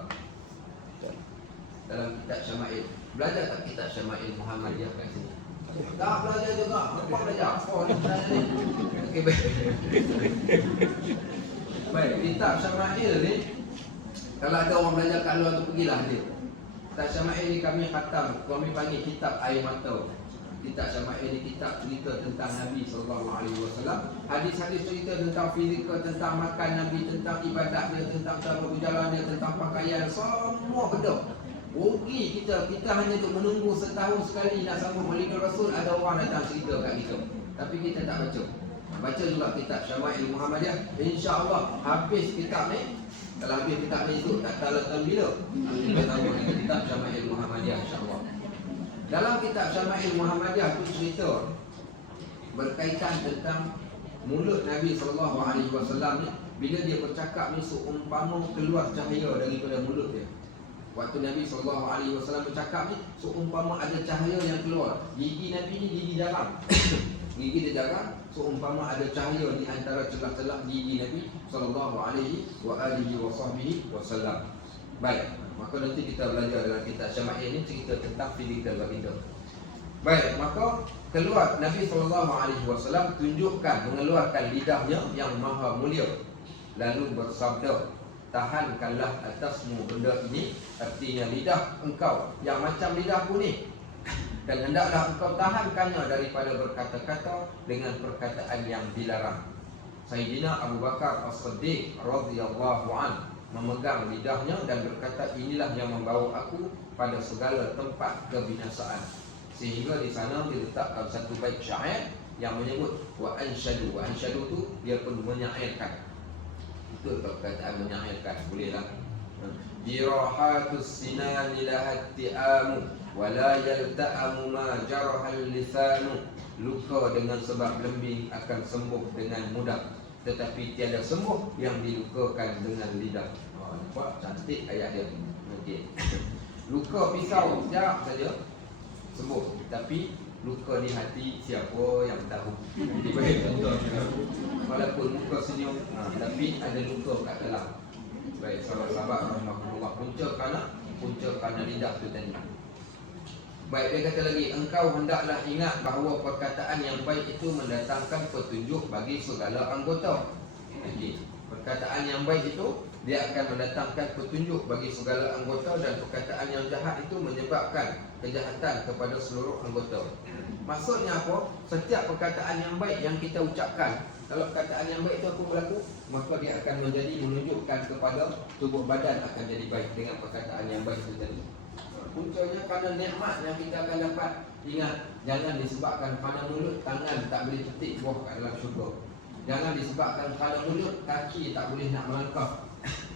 dalam kitab Syama'il? Belajar tak kitab Syama'il Muhammadiyah kat sini? Tak belajar juga. Apa belajar? Apa ni? Okey, baik. Baik, kitab Syama'il ni, kalau ada orang belajar kat luar tu, pergilah dia. Kitab Syama'il ni kami khatam, kami panggil kitab air mata. Kitab Syama'il ni kitab cerita tentang Nabi SAW. Hadis-hadis cerita tentang fizikal, tentang makan Nabi, tentang ibadat dia, tentang cara berjalan dia, tentang pakaian, semua benda. Rugi kita hanya untuk menunggu setahun sekali nak sambung Maulid Rasul, ada orang datang cerita kat kita, tapi kita tak baca. Baca juga kitab Syama'il Muhammadiyah. InsyaAllah habis kitab ni. Kalau habis kitab ni tu tak tahu bila kita sambung dengan kitab Syama'il Muhammadiyah, insyaAllah. Dalam kitab Syama'il Muhammadiyah tu cerita berkaitan tentang mulut Nabi SAW ni. Bila dia bercakap ni, seumpama keluar cahaya daripada mulut dia. Waktu Nabi SAW bercakap ni, seumpama ada cahaya yang keluar. Gigi Nabi ni gigi jarang. Gigi dia jarang, seumpama ada cahaya di antara celah-celah gigi Nabi SAW. Baik, maka nanti kita belajar dalam kitab Syama'il ni cerita tentang fizikal baginda. Baik, maka keluar Nabi SAW tunjukkan, mengeluarkan lidahnya yang maha mulia, lalu bersabda, tahankanlah atasmu benda ini, artinya lidah engkau yang macam lidahku ni, dan hendaklah engkau tahankannya daripada berkata-kata dengan perkataan yang dilarang. Sayyidina Abu Bakar As-Siddiq radhiyallahu an memegang lidahnya dan berkata, inilah yang membawa aku pada segala tempat kebinasaan. Sehingga di sana diletakkan satu bait syair yang menyebut wa ansyadu. Wa ansyadu tu dia pun menyairkan. Itu perkataan menyairkan, bolehlah. Jirahatus sinani lahat ti'amu wa la yalta'amu ma jarahal lisanu. Luka dengan sebab lembing akan sembuh dengan mudah, tetapi tiada sembuh yang dilukakan dengan lidah. Nampak cantik ayat dia. Okey. Luka pisau sekejap saja sembuh, tapi luka di hati siapa yang tahu. Baik, contoh. Walaupun muka senyum, tapi ada luka kat dalam. Baik, sahabat-sahabat rahimahullah, punca kerana lidah tu tadi. Baik, dia kata lagi, engkau hendaklah ingat bahawa perkataan yang baik itu mendatangkan petunjuk bagi segala anggota. Okey, perkataan yang baik itu dia akan mendatangkan petunjuk bagi segala anggota, dan perkataan yang jahat itu menyebabkan kejahatan kepada seluruh anggota. Maksudnya apa? Setiap perkataan yang baik yang kita ucapkan, kalau perkataan yang baik itu apa berlaku, maka dia akan menjadi menunjukkan kepada tubuh badan akan jadi baik dengan perkataan yang baik itu tadi. Puncanya kerana nikmat yang kita akan dapat. Ingat, jangan disebabkan kerana mulut tangan tak boleh petik buah kat dalam syurga. Jangan disebabkan kerana mulut kaki tak boleh nak melangkah.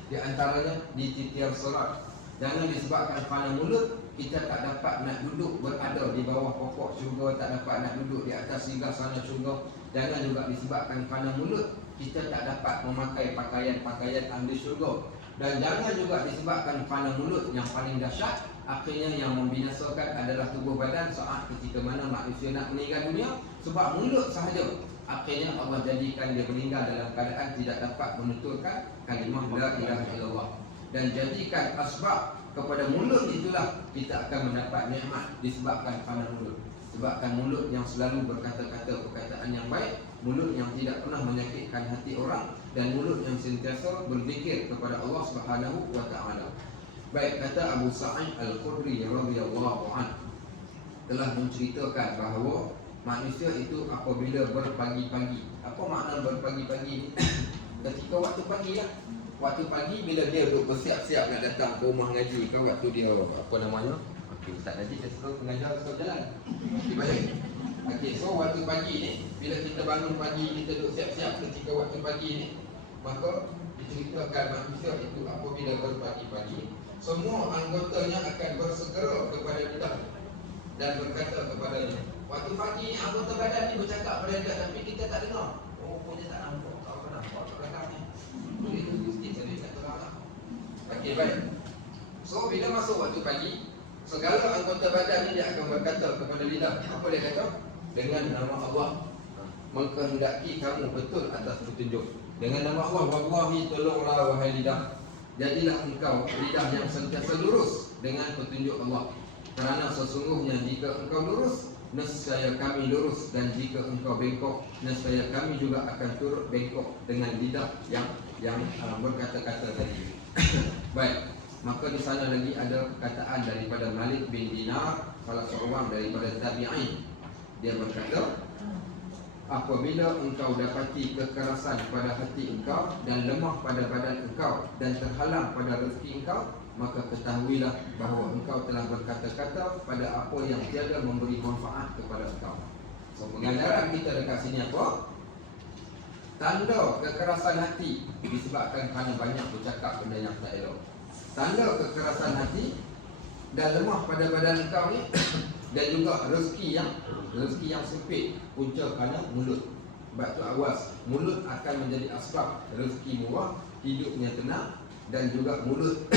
Di antaranya di titian solat. Jangan disebabkan kerana mulut kita tak dapat nak duduk berada di bawah pokok syurga, tak dapat nak duduk di atas singgah sana syurga. Jangan juga disebabkan kerana mulut kita tak dapat memakai pakaian-pakaian ahli syurga. Dan jangan juga disebabkan kerana mulut yang paling dahsyat, akhirnya yang membinasakan adalah tubuh badan saat ketika mana manusia nak meninggal dunia. Sebab mulut sahaja, akhirnya Allah jadikan dia meninggal dalam keadaan tidak dapat menuturkan kalimah la ilaha illallah. Dan jadikan asbab kepada mulut itulah kita akan mendapat nikmat disebabkan kerana mulut. Sebabkan mulut yang selalu berkata-kata perkataan yang baik, mulut yang tidak pernah menyakitkan hati orang, dan mulut yang sentiasa berzikir kepada Allah Subhanahu wa taala. Baik, kata Abu Sa'id Al-Khudri radhiyallahu anhu telah menceritakan bahawa manusia itu apabila berpagi-pagi. Apa makna berpagi-pagi? Ketika waktu pagi lah. Waktu pagi bila dia duduk bersiap-siap nak datang ke rumah ngaji, kan waktu dia apa namanya? Okey, Ustaz Najib dia suruh mengajar suruh jalan. Okey, baik. Okey, so waktu pagi ni bila kita bangun pagi, kita duduk siap-siap ketika waktu pagi ni, maka diceritakan manusia itu apabila berpagi-pagi, semua anggotanya akan bersegera kepada lidah dan berkata kepadanya. Waktu pagi ni anggota badan ni bercakap pada dia tapi kita tak dengar. Oh, punya tak nampak. Tak nampak tak belakang ni. Itu mesti jadi kata orang. Okey, baik. So bila masuk waktu pagi, segala anggota badan ni dia akan berkata kepada lidah. Apa dia kata? Dengan nama Allah mengkehendaki kamu betul atas petunjuk. Dengan nama Allah, wallahi tolonglah wahai lidah, jadilah engkau lidah yang sentiasa lurus dengan petunjuk Allah. Kerana sesungguhnya jika engkau lurus, nescaya kami lurus, dan jika engkau bengkok, nescaya kami juga akan turut bengkok dengan lidah yang berkata-kata tadi. Baik, maka di sana lagi ada perkataan daripada Malik bin Dinar, salah seorang daripada tabi'in. Dia berkata, apabila engkau dapati kekerasan pada hati engkau dan lemah pada badan engkau dan terhalang pada rezeki engkau, maka ketahuilah bahawa engkau telah berkata-kata pada apa yang tiada memberi manfaat kepada engkau. So, pengajaran kita dekat sini apa? Tanda kekerasan hati disebabkan kerana banyak bercakap benda yang tak elok. Tanda kekerasan hati dan lemah pada badan engkau ni dan juga rezeki yang sempit punca kerana mulut. Sebab tu awas, mulut akan menjadi asbab rezeki murah, hidupnya tenang, dan juga mulut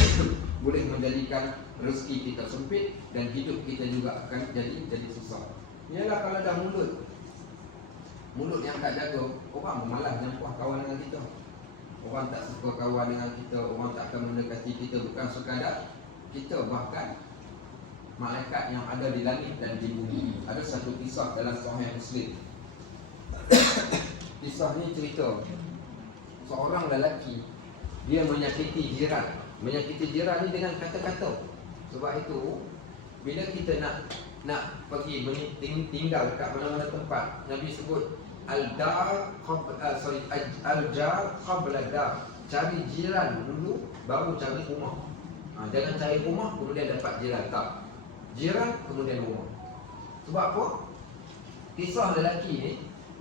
boleh menjadikan rezeki kita sempit dan hidup kita juga akan jadi susah. Ialah kalau dah mulut yang tak jaga, orang malas nampak kawan dengan kita. Orang tak suka kawan dengan kita, orang tak akan mendekati kita. Bukan sekadar kita, bahkan malaikat yang ada di langit dan di bumi. Ada satu kisah dalam Sahih Muslim. Kisah ni cerita seorang lelaki, dia menyakiti jiran. Menyakiti jiran ni dengan kata-kata. Sebab itu bila kita nak pergi tinggal dekat mana-mana tempat, Nabi sebut al-jar qabla dar. Cari jiran dulu baru cari rumah. Jangan cari rumah kemudian dapat jiran, tak. Jiran kemudian rumah. Sebab apa? Kisah lelaki ni,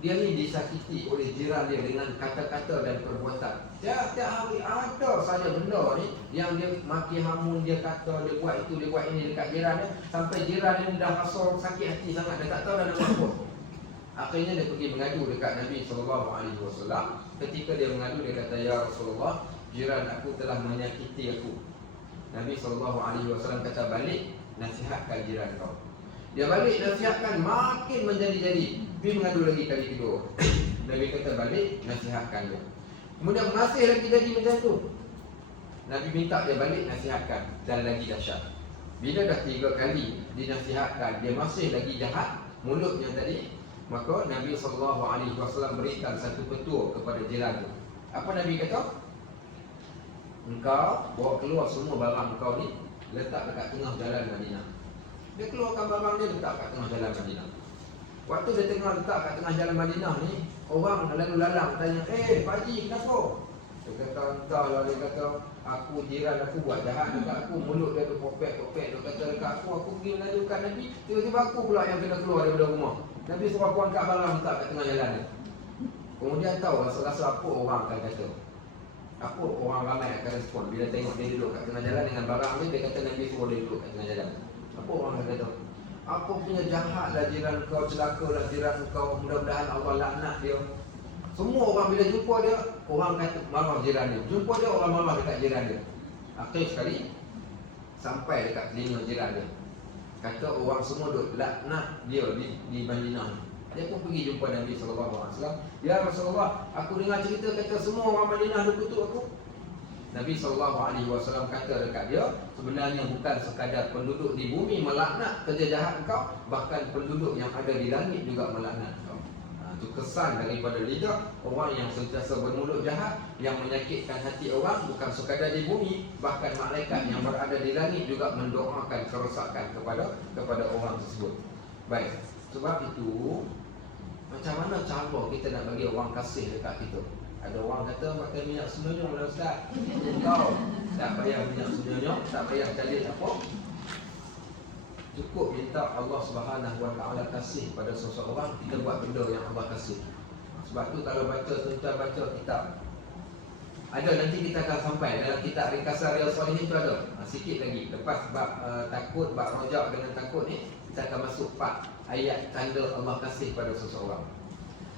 dia ni disakiti oleh jiran dia dengan kata-kata dan perbuatan. Tiap-tiap hari ada saja benda ni yang dia maki hamun, dia kata, dia buat itu, dia buat ini dekat jiran dia, sampai jiran dia dah rasa sakit hati sangat, dia tak tahu dah nak buat apa. Akhirnya dia pergi mengadu dekat Nabi SAW. Ketika dia mengadu, dia kata, ya Rasulullah, jiran aku telah menyakiti aku. Nabi SAW kata, balik nasihatkan jiran kau. Dia balik nasihatkan, makin menjadi-jadi. Pergi mengadu lagi kali kedua. Nabi kata, balik nasihatkan dia. Kemudian masih lagi jadi macam tu. Nabi minta dia balik nasihatkan, dan lagi dahsyat. Bila dah 3 kali dinasihatkan, dia masih lagi jahat mulutnya tadi, maka Nabi SAW berikan satu petua kepada jiran tu. Apa Nabi kata? Engkau bawa keluar semua barang engkau ni, letak dekat tengah jalan Madinah. Dia keluarkan barang dia, letak kat tengah jalan Madinah. Waktu dia tengah letak kat tengah jalan Madinah ni, orang lalu lalang tanya, Pak Haji, kenapa? Dia kata entahlah, dia kata aku jiran aku buat jahat dekat aku, mulut dia tu popek-popek, dia kata dekat aku pergi menajukan Nabi, tiba-tiba aku pula yang kena keluar daripada rumah. Nabi suruh aku angkat barang letak kat tengah jalan dia. Kemudian tahu rasa-rasa apa orang akan kata, apa orang ramai akan respon bila tengok dia duduk kat tengah jalan dengan barang dia kata Nabi suruh dia duduk kat tengah jalan. Apa orang akan kata? Apa punya jahatlah jiran kau, celakalah jiran kau, mudah-mudahan Allah laknat dia. Semua orang bila jumpa dia, orang kata marah jiran dia. Jumpa dia, orang marah dekat jiran dia. Akhir sekali sampai dekat telinga jiran dia, kata orang semua duk laknat dia di Madinah. Dia pun pergi jumpa Nabi SAW. Ya Rasulullah, aku dengar cerita kata semua orang Madinah duk kutuk aku. Nabi SAW kata dekat dia, sebenarnya bukan sekadar penduduk di bumi melaknat kerja jahat kau, bahkan penduduk yang ada di langit juga melaknat kau. Itu kesan daripada lidah orang yang sentiasa bermulut jahat, yang menyakitkan hati orang, bukan sekadar di bumi, bahkan malaikat yang berada di langit juga mendoakan kerosakan kepada orang tersebut. Baik, sebab itu macam mana cara kita nak bagi orang kasih dekat kita? Ada orang kata pakai minyak senyum lah Ustaz. Kau tak payah minyak senyum, tak payah cari apa, cukup minta Allah Subhanahu Wa Taala kasih pada seseorang, kita buat benda yang Allah kasih. Sebab tu kalau baca kitab, ada nanti kita akan sampai dalam kitab ringkasan Riyadhus Shalihin tu ada sikit lagi. Lepas bab takut, bab rojak dengan takut ni, kita akan masuk part ayat tanda Allah kasih pada seseorang.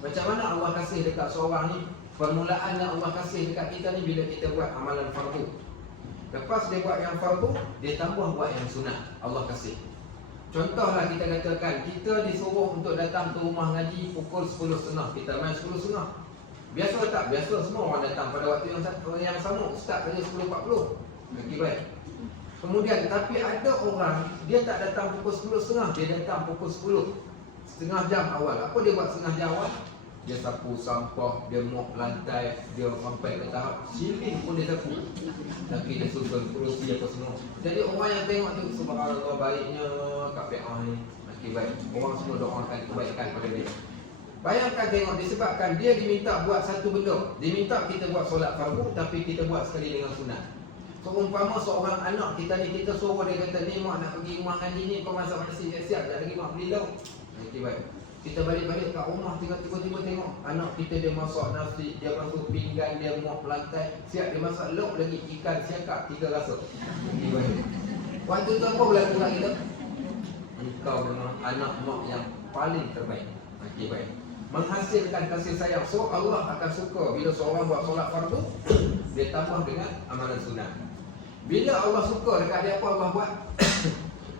Macam mana Allah kasih dekat seorang ni? Permulaan yang Allah kasih dekat kita ni bila kita buat amalan fardu. Lepas dia buat yang fardu, dia tambah buat yang sunat, Allah kasih. Contohlah kita katakan kita disuruh untuk datang ke rumah ngaji pukul 10.30, kita main 10.30. Biasa tak? Biasa semua orang datang pada waktu yang sama. Ustaz saja 10.40. Okey, baik. Kemudian tapi ada orang dia tak datang pukul 10.30, dia datang pukul 10, setengah jam awal. Apa dia buat setengah jam awal? Dia sapu sampah, dia mop lantai, dia sampai ke tahap siling pun dia sapu. Tapi dia susun kerusi apa semua. Jadi orang yang tengok tu, subhanallah baiknya Kak Fi'ah ni. Okey, baik. Orang semua doakan kebaikan pada dia. Bayangkan tengok, disebabkan dia diminta buat satu benda. Diminta kita buat solat fardu, tapi kita buat sekali dengan sunat. Seumpama seorang anak kita ni, kita suruh dia kata, ni mak nak pergi rumah ngaji ni, kau masak nasi siap-siap, dah lagi mak beli lauk. Okey, baik. Kita balik-balik kat rumah, tiba-tiba tengok anak kita dia masak nasi, dia masuk pinggan, dia mop lantai, siap dia masak lauk lagi, ikan siakap 3 rasa. Okey, baik. Waktu tu apa berlaku kat kita? Engkau memang anak mak yang paling terbaik. Okey, baik. Menghasilkan kasih sayang. So Allah akan suka bila seorang buat solat fardu, dia tambah dengan amalan sunat. Bila Allah suka dekat dia, apa Allah buat?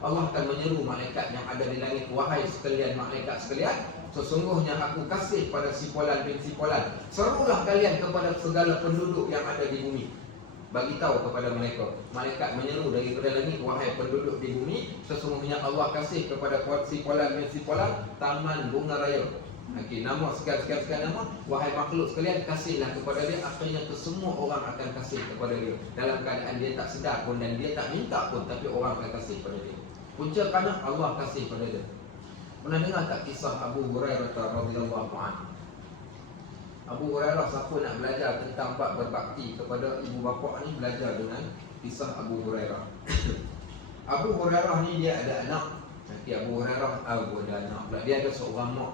Allah akan menyeru malaikat yang ada di langit, wahai sekalian malaikat sekalian, sesungguhnya aku kasih pada si Fulan bin si Fulan, serulah kalian kepada segala penduduk yang ada di bumi. Bagi tahu kepada mereka, malaikat menyeru daripada langit, wahai penduduk di bumi, sesungguhnya Allah kasih kepada si Fulan bin si Fulan taman bunga raya. Okey, nama sekian nama, wahai makhluk sekalian, kasihlah kepada dia. Akhirnya kesemua orang akan kasih kepada dia dalam keadaan dia tak sedar pun dan dia tak minta pun, tapi orang akan kasih kepada dia. Punca kerana Allah kasih pada dia. Pernah dengar tak kisah Abu Hurairah radhiyallahu anhu? Abu Hurairah, siapa nak belajar tentang bab berbakti kepada ibu bapa ni, belajar dengan kisah Abu Hurairah. Abu Hurairah ni dia ada anak. Nanti Abu Hurairah ada anak pula. Dia ada seorang mak.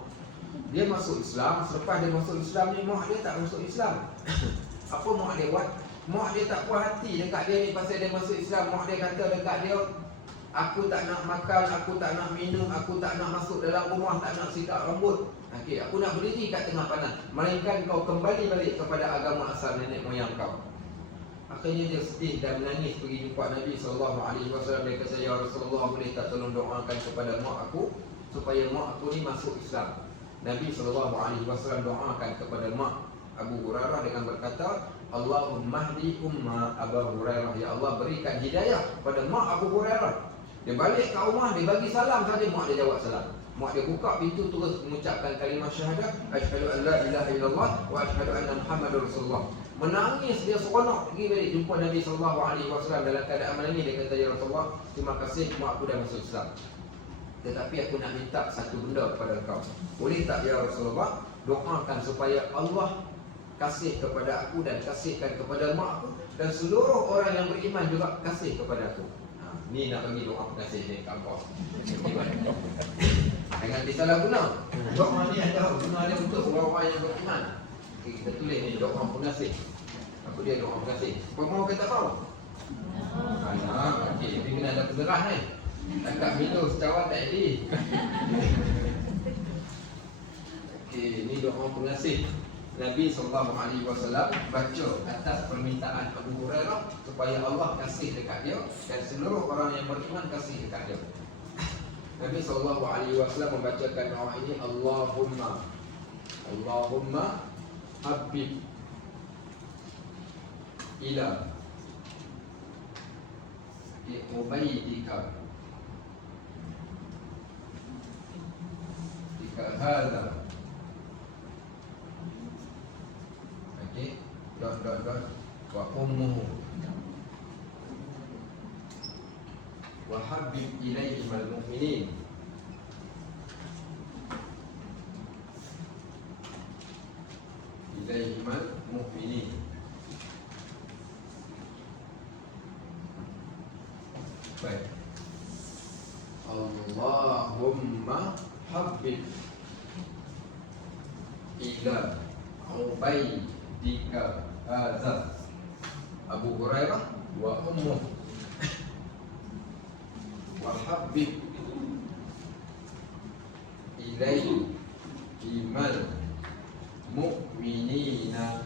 Dia masuk Islam. Selepas dia masuk Islam ni, mak dia tak masuk Islam. Apa mak dia buat? Mak dia tak puas hati dekat dia ni pasal dia masuk Islam. Mak dia kata dekat dia, aku tak nak makan, aku tak nak minum, aku tak nak masuk dalam rumah, tak nak sikat rambut. Okey, aku nak berdiri kat tengah panas, melainkan kau kembali balik kepada agama asal nenek moyang kau. Akhirnya dia sedih dan menangis pergi jumpa Nabi SAW. Dia kata, ya Rasulullah, boleh tak tolong doakan kepada mak aku supaya mak aku ni masuk Islam. Nabi SAW doakan kepada mak Abu Hurairah dengan berkata, Allahumma hdi umma Abu Hurairah, ya Allah berikan hidayah pada mak Abu Hurairah. Dia balik ke rumah, dia bagi salam saja, mak dia jawab salam. Mak dia buka pintu, terus mengucapkan kalimah syahadat, asyhadu an la ilaha illallah wa asyhadu anna Muhammadar Rasulullah. Menangis dia seronok pergi balik jumpa Nabi SAW dalam keadaan menangis. Dia kata, ya Rasulullah, terima kasih mak aku dah masuk Islam, tetapi aku nak minta satu benda kepada kau. Boleh tak ya Rasulullah, doakan supaya Allah kasih kepada aku dan kasihkan kepada mak aku, dan seluruh orang yang beriman juga kasih kepada aku. Ni nak bagi doa pengasih ni kampus. Jangan disalah guna. Doa ni ada guna dia untuk orang yang beriman. Okay, kita tulis ni doa pengasih. Apa dia doa pengasih? Kau mau ke tak mau? Alah, okey, tapi kena ada peserah ni. Tak minum secawan tak jadi. Okey, ni doa pengasih. Nabi SAW baca atas permintaan Abu Hurairah supaya Allah kasih dekat dia dan seluruh orang yang beriman kasih dekat dia. Nabi SAW membacakan doa ini, Allahumma habib ila ubaidika hadza. Okey, wa ummuhu wa habib ilaihim al-mu'minin baik. Allahumma habib ila ubaidika hadza Abu Hurairah wa ummuh wa habib ilaihi imal mu'minina.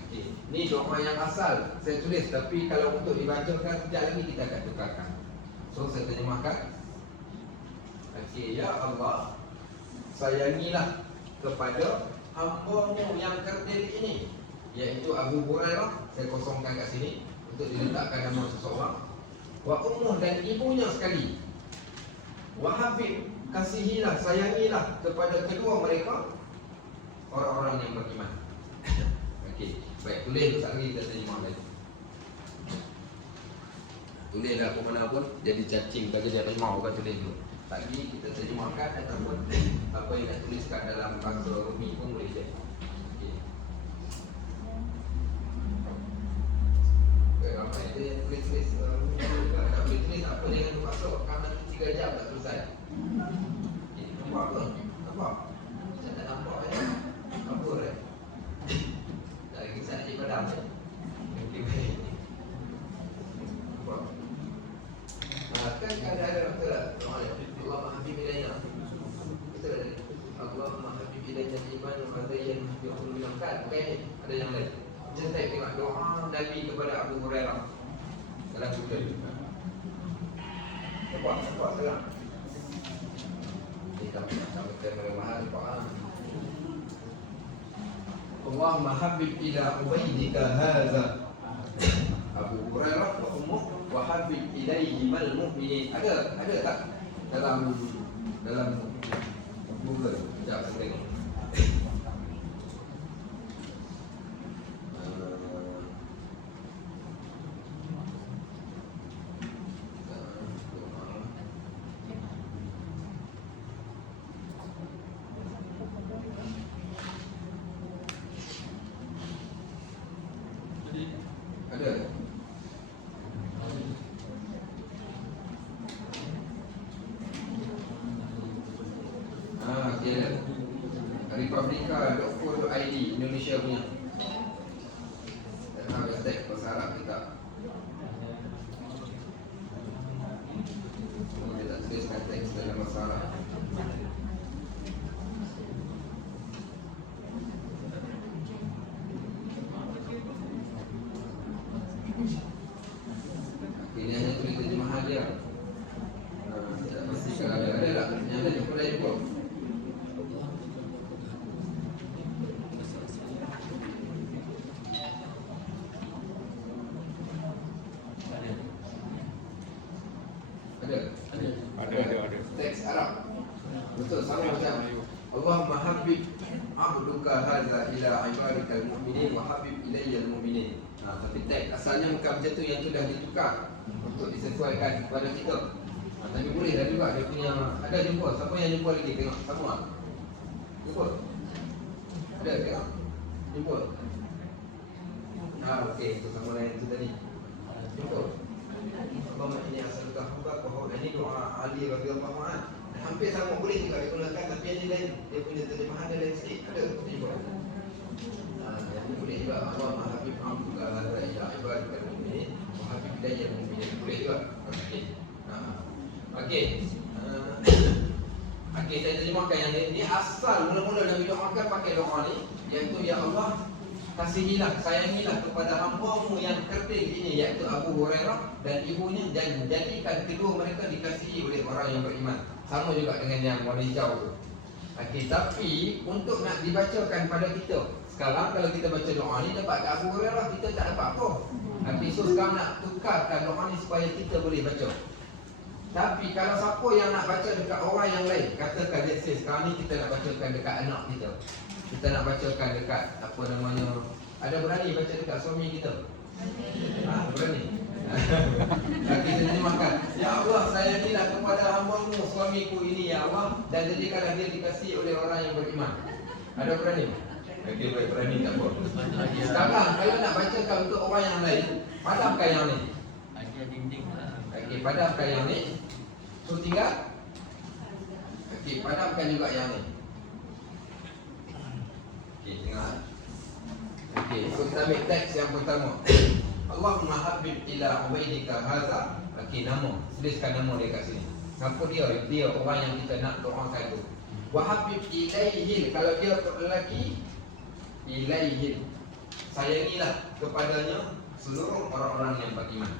Okey, ni doa yang asal saya tulis, tapi kalau untuk dibacakan sekejap lagi kita akan tukarkan. So saya terjemahkan. Okey, ya Allah, sayangilah kepada hamba-Mu yang kerdil ini, iaitu Abu Hurairah. Saya kosongkan kat sini untuk diletakkan nama seseorang. Wa ummuh, dan ibunya sekali. Wa habib, kasihilah, sayangilah kepada kedua mereka orang-orang yang beriman. Okey, baik, tulis sekali kita terjemah lagi. Tulis dah apa mana pun, jadi cacing bagi dia terjemah, bukan tulis dulu. Tadi kita terjemahkan ataupun apa yang nak tuliskan dalam bahasa Rumi pun boleh jadi. Okey. Ramai dia tulis-tulis tak boleh tulis apa dengan bahasa karena 3 jam tak selesai. Okey, nampak apa? Nampak? Saya tak nampak ya. Apa dia? Tak lagi saya nak padam je. Okey, baik. Nampak? Kan ada betul tak? Allahumma habib ilayna. Betul tak? Allahumma habib ilayna iman wa zayyin bi qulubina. Kan? Okey, ada yang lain. Macam saya tengok doa Nabi kepada Abu Hurairah dalam Bukhari. Nampak sekarang. Kita sama-sama memahami Quran. Allahumma habib ila ubaidika hadza Abu Hurairah wa ummuh wa habib ilaihi mal mu'minin. Ada tak dalam Google? Sekejap saya tengok. Republika.co.id Indonesia punya. Tak tahu hashtag bahasa Arab ke tak. Dia tak tuliskan teks dalam bahasa Arab. Ini hanya tulis terjemahan dia. Tak pastikan ada tak? Yang ada jumpa lain pun. Ada. Teks Arab. Betul, sama macam Allahumma habib abduka hadza ila ibadikal mu'minin wa habib ilayyal mu'minin. Tapi teks asalnya bukan macam tu, yang tu dah ditukar untuk disesuaikan kepada kita. Tapi boleh dah juga dia punya. Ada jumpa, siapa yang jumpa lagi tengok sama. Jumpa. Ada tengok. Jumpa. pakai untuk sama lain itu tadi. Betul. Allahumma inni as'aluka hubbaka wa ini doa Ali radhiyallahu anhu. Hampir sama boleh juga digunakan, tapi yang lain dia punya terjemahan dia lain sikit. Ada juga. Yang ini boleh juga. Allahumma habib amruka hadza ila ibadikal mu'minin wa habib ilayya al-mu'minin. Boleh juga. Okey. Okey. Okey, saya terjemahkan yang ini asal mula-mula Nabi doakan pakai doa ni, iaitu ya Allah, kasihilah, sayangilah kepada hamba-Mu yang kerdil ini, iaitu Abu Hurairah dan ibunya, dan jadikan kedua mereka dikasihi oleh orang yang beriman. Sama juga dengan yang warna hijau tu. Okey, tapi untuk nak dibacakan pada kita, sekarang kalau kita baca doa ni dapat kat Abu Hurairah, kita tak dapat apa. Tapi so sekarang nak tukarkan doa ni supaya kita boleh baca. Tapi kalau siapa yang nak baca dekat orang yang lain, katakan let's say sekarang ni kita nak bacakan dekat anak kita, kita nak bacakan dekat apa namanya, ada berani baca dekat suami kita? Berani? Lagi kita makan. Ya Allah, sayangilah kepada hamba-Mu suamiku ini ya Allah, dan jadikanlah dia dikasihi oleh orang yang beriman. Ada berani? Okey, baik, berani tak apa. Sekarang kalau nak bacakan untuk orang yang lain, padamkan yang ni. Okey, padamkan yang ni. So tinggal. Okey, padamkan juga yang ni. Okey, tengok. Okey, so kita ambil teks yang pertama. Allahumma habib ila ubaidika hadza. Okey, nama. Tuliskan nama dia kat sini. Siapa dia? Dia orang yang kita nak doakan tu. Wa habib ilaihi, kalau dia lelaki, ilaihi, sayangilah kepadanya seluruh orang-orang yang beriman.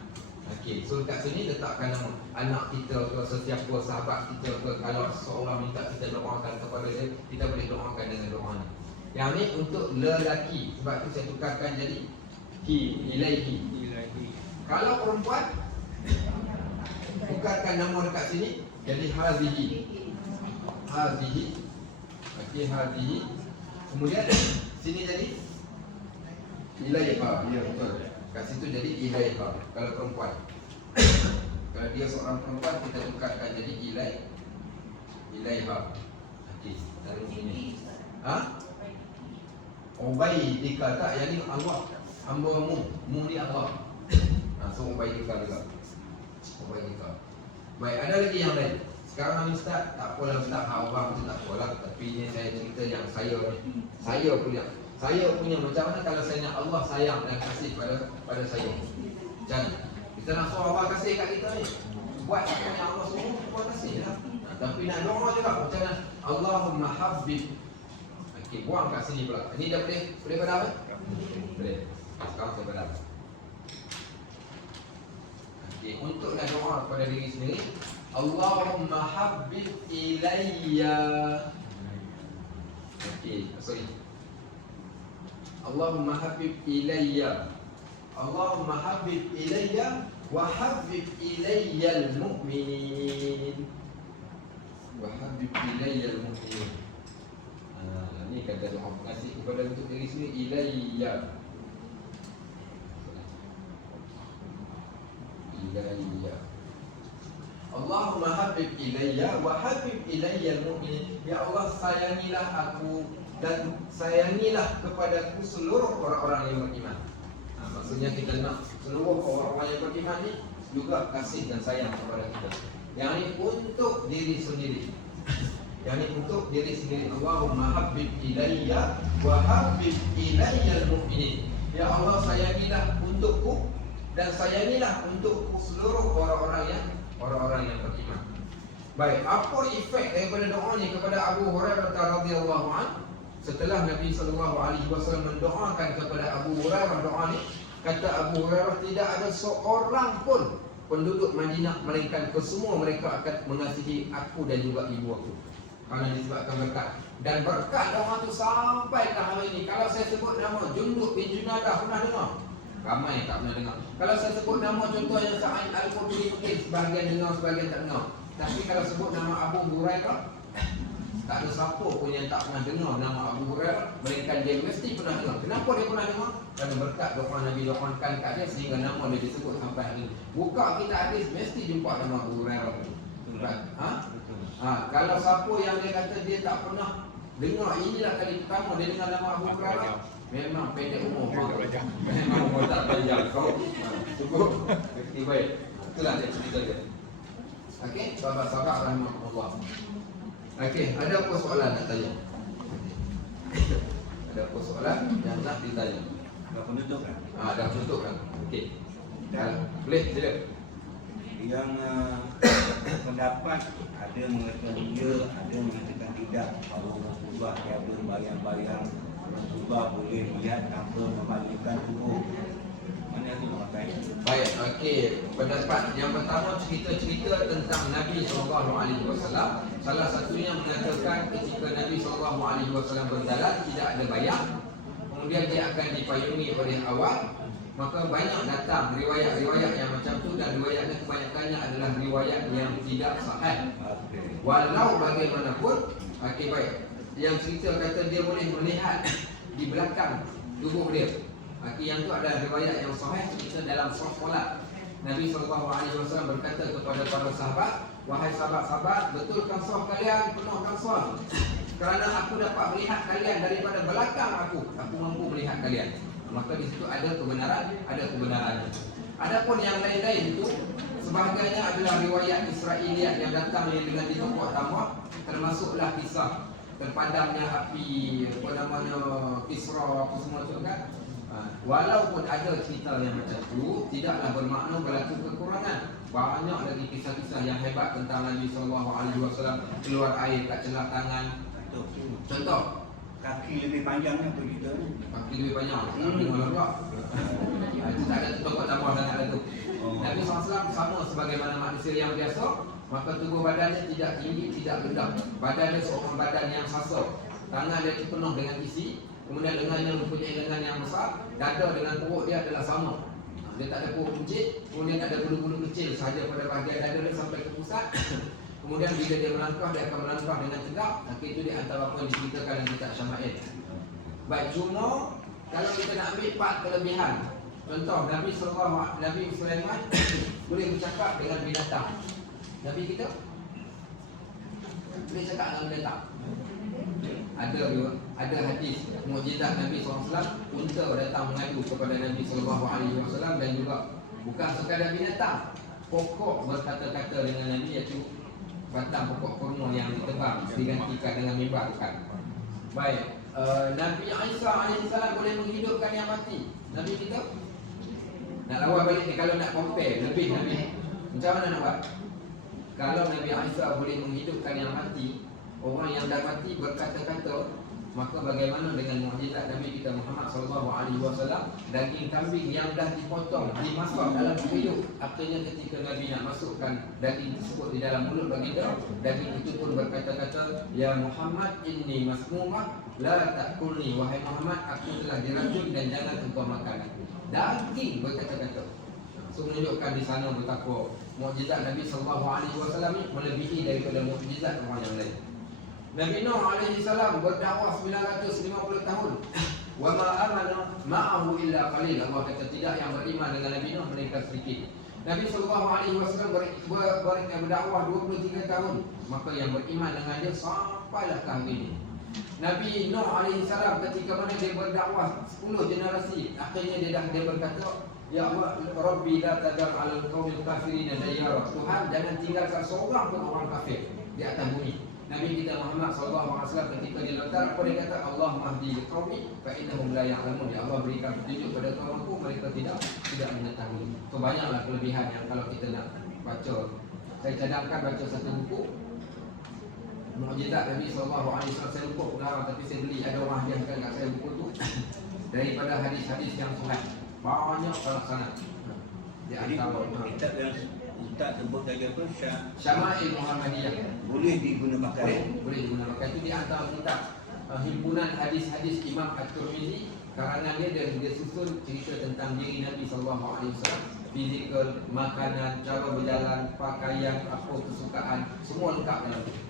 Okey, so kat sini letakkan nama anak kita ke, sesiapa sahabat kita ke, kalau seorang minta kita doakan kepada dia, kita boleh doakan dengan doa ni. Yang ni untuk lelaki, sebab tu saya tukarkan jadi ilaihi. Kalau perempuan, tukarkan nama dekat sini jadi hazihi. Okey, hazihi. Kemudian sini jadi ilaiha. Ya, betul. Kat situ jadi ilaiha kalau perempuan. Kalau dia seorang perempuan, kita tukarkan jadi ilaiha. Okey, taruh sini. Ubaidika tak, yang ni Allah, hamba-Mu, Mu ni Allah. So ubaidika juga. Ubaidika. Baik, ada lagi yang lain. Sekarang ni Ustaz, tak apalah Ustaz, abang tu tak apalah. Tapi ni saya cerita yang saya ni. Saya punya macam mana kalau saya nak Allah sayang dan kasih pada saya. Jangan. Kita nak suruh Allah kasih kat kita ni. Buat apa yang Allah suruh, Allah kasih lah. Tapi nak doa juga macam mana? Allahumma habib. Okey, buang kat sini pula. Ini dah boleh padam kan? Boleh. Sekarang saya padam. Okey, untuk nak doa kepada diri sendiri, Allahumma habib ilayya. Okey, sorry. Allahumma habib ilayya. Allahumma habib ilayya wa habib ilayya al-mu'minin. Wa habib ilayya al-mu'minin. Ini kata doa pengasih kepada untuk diri sendiri, ilayya. Ilayya. Allahumma habib ilayya wa habib ilayya al-mu'minin. Ya Allah, sayangilah aku dan sayangilah kepadaku seluruh orang-orang yang beriman. Maksudnya kita nak seluruh orang-orang yang beriman ni juga kasih dan sayang kepada kita. Yang ini untuk diri sendiri. Yang ini untuk diri sendiri. Allahumma habib ilayya wa habib ilayya al-mu'minin. Ya Allah, sayangilah untukku dan sayangilah untukku seluruh orang-orang yang beriman. Baik, apa efek daripada doa ni kepada Abu Hurairah radhiyallahu anhu? Setelah Nabi SAW mendoakan kepada Abu Hurairah doa ni, kata Abu Hurairah, tidak ada seorang pun penduduk Madinah melainkan kesemua mereka akan mengasihi aku dan juga ibu aku, kerana disebabkan berkat. Dan berkat doa tu sampai ke hari ini. Kalau saya sebut nama Jundub bin Junadah, pernah dengar? Ramai yang tak pernah dengar. Kalau saya sebut nama contohnya Sa'id Al-Qudri, mungkin sebahagian dengar, sebahagian tak dengar. Tapi kalau sebut nama Abu Hurairah, tak ada siapa pun yang tak pernah dengar nama Abu Hurairah, melainkan dia mesti pernah dengar. Kenapa dia pernah dengar? Kerana berkat doa Nabi doakan kat dia sehingga nama dia disebut sampai hari ini. Buka kita hadis mesti jumpa nama Abu Hurairah. Kalau siapa yang dia kata dia tak pernah dengar, inilah kali pertama dia dengar nama Abu Hurairah, Memang pendek umur. Memang umur tak panjang. Kau cukup. Okey, baik. Itulah dia cerita dia. Okey, sahabat-sahabat rahmatullah. Okey, ada apa soalan nak tanya? Ada apa soalan yang nak ditanya? Dah penutup kan? Dah tutup kan? Okey. Boleh, sila. Yang pendapat ada mengatakan ya, ada mengatakan tidak. Kalau Rasulullah tiada bayang-bayang, Rasulullah boleh lihat tanpa membalikan tubuh. Mana yang kita pakai? Baik, okey. Pendapat yang pertama, cerita-cerita tentang Nabi SAW. Salah satunya mengatakan ketika Nabi SAW berjalan tidak ada bayang, kemudian dia akan dipayungi oleh awak. Maka banyak datang riwayat-riwayat yang macam tu, dan riwayatnya kebanyakannya adalah riwayat yang tidak sahih. Walau bagaimanapun, okey, baik. Yang cerita kata dia boleh melihat di belakang tubuh dia. Okey, yang tu adalah riwayat yang sahih, cerita dalam solat. Nabi SAW berkata kepada para sahabat, wahai sahabat-sahabat, betulkan saf kalian, penuhkan saf. Kerana aku dapat melihat kalian daripada belakang aku mampu melihat kalian. Maka di situ ada kebenarannya. Adapun yang lain-lain itu sebagainya adalah riwayat Israiliyat yang datang dengan ditokoh tamak, termasuklah kisah terpadamnya api Kisra apa semua tu kan. Walaupun ada cerita yang macam tu, tidaklah bermakna berlaku kekurangan. Banyak lagi kisah-kisah yang hebat tentang Nabi SAW keluar air kat celah tangan. Contoh, Kaki lebih panjangnya apa kita ni? kaki lebih banyak. Dengar pula. Itu tak ada tokoh tambah sangat lah tu. Nabi SAW sama sebagaimana manusia yang biasa, maka tubuh badannya tidak tinggi, tidak rendah. Badan dia seorang badan yang sasa. Tangan dia penuh dengan isi. Kemudian lengannya mempunyai lengan yang besar. Dada dengan perut dia adalah sama. Dia tak ada perut buncit, kemudian ada bulu-bulu kecil sahaja pada bahagian dada dia sampai ke pusat. Kemudian bila dia melangkah, dia akan melangkah dengan tegak. Itu di antara apa yang diceritakan dalam kitab Syama'il. Baik, cuma kalau kita nak ambil 4 kelebihan. Contoh, Nabi Sulaiman boleh bercakap dengan binatang. Nabi kita boleh cakap dengan binatang. Ada hadis mukjizat Nabi SAW, unta datang mengadu kepada Nabi SAW, dan juga bukan sekadar binatang, pokok berkata-kata dengan Nabi, iaitu batang pokok kurma yang ditebang digantikan dengan mimbar bukan. Baik, Nabi Isa AS boleh menghidupkan yang mati. Nabi kita nak lawan balik ni, kalau nak compare lebih Nabi, macam mana nak buat? Kalau Nabi Isa boleh menghidupkan yang mati, orang yang dah mati berkata-kata, maka bagaimana dengan mukjizat Nabi kita Muhammad SAW, daging kambing yang dah dipotong, dimasak dalam hidup. Artinya ketika Nabi nak masukkan daging tersebut di dalam mulut baginda, daging itu pun berkata-kata, ya Muhammad inni masmumah la ta'kulni, wahai Muhammad, aku telah diracun dan jangan engkau makan aku. Daging berkata-kata. So menunjukkan di sana betapa mukjizat Nabi SAW ni melebihi daripada mukjizat orang yang lain. Nabi Nuh AS berdakwah 950 tahun. Wa ma amana ma'ahu illa qalil. Allah kata tidak yang beriman dengan Nabi Nuh mereka sedikit. Nabi SAW berdakwah 23 tahun. Maka yang beriman dengan dia sampailah ke hari ini. Nabi Nuh AS ketika mana dia berdakwah 10 generasi, akhirnya dia berkata, ya Allah, Rabbi la tadar 'alal qaumil kafirin dayyara. Tuhan, jangan tinggalkan seorang pun orang kafir di atas bumi. Nabi kita Muhammad SAW ketika dia lontar, apa dia kata? Allah mahdi qaumi fa innahum la ya'lamun. Ya Allah, berikan petunjuk pada kaumku, mereka tidak mengetahui. So banyaklah kelebihan yang kalau kita nak baca. Saya cadangkan baca satu buku mukjizat Nabi SAW. Saya lupa pengarang, tapi saya beli, ada orang hadiahkan kat saya buku tu daripada hadis-hadis yang sahih. Banyak sangat. Jadi kitab yang Ustaz sebut tadi apa? Syama'il Muhammadiyah. Boleh diguna pakai. Boleh diguna pakai. Itu di antara kitab himpunan hadis-hadis Imam At-Tirmizi. Karangan dia susun cerita tentang diri Nabi SAW, fizikal, makanan, cara berjalan, pakaian, apa kesukaan, semua lengkap dalam itu.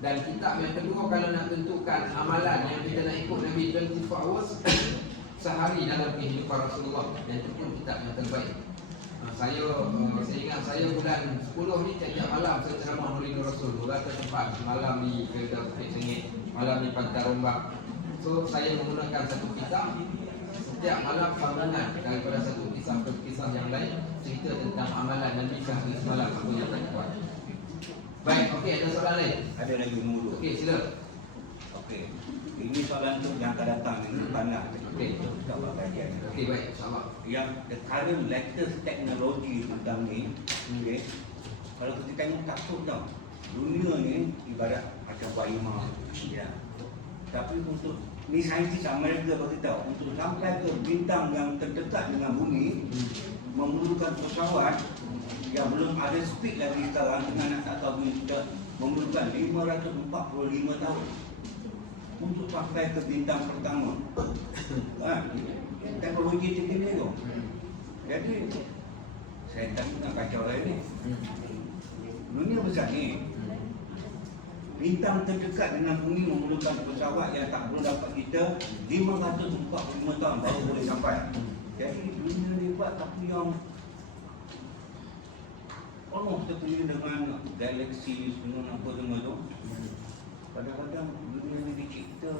Dan kitab yang kedua, kalau nak tentukan amalan yang kita nak ikut Nabi 24 hours sehari dalam kehidupan Rasulullah, dan itu pun kitab yang terbaik. Saya ingat saya bulan 10 ni tiap malam saya ceramah Maulid Rasul, beberapa tempat. Malam di Firdaus Bukit Sengit, malam di Pantai Rombak, So saya menggunakan satu kisah setiap malam sambungan daripada satu kisah ke kisah yang lain, cerita tentang amalan Nabi sehari semalam apa yang saya buat. Baik, okey, ada soalan lain? Ada lagi nombor 2. Okey, sila. Okey. Ini soalan tu yang akan datang ini pandang. Okey. Kita buat kajian. Okey, baik, insyaAllah. Yang the current latest teknologi tentang ni, okey. Kalau kita tengok takut tau. Dunia ni ibarat macam baima. Ya. Tapi untuk ni saintis Amerika beritahu untuk sampai ke bintang yang terdekat dengan bumi memerlukan pesawat yang belum ada speed lagi sekarang dengan nak tak tahu kita memerlukan 545 tahun untuk sampai ke bintang pertama. Teknologi tinggi tu. Jadi saya tak nak kacau lagi ni. Dunia besar ni. Bintang terdekat dengan bumi memerlukan pesawat yang tak belum dapat kita 545 tahun baru boleh sampai. Jadi dunia ni buat tapi yang Allah terpilih dengan galaksi semua apa semua tu. Kadang-kadang dunia ni dicipta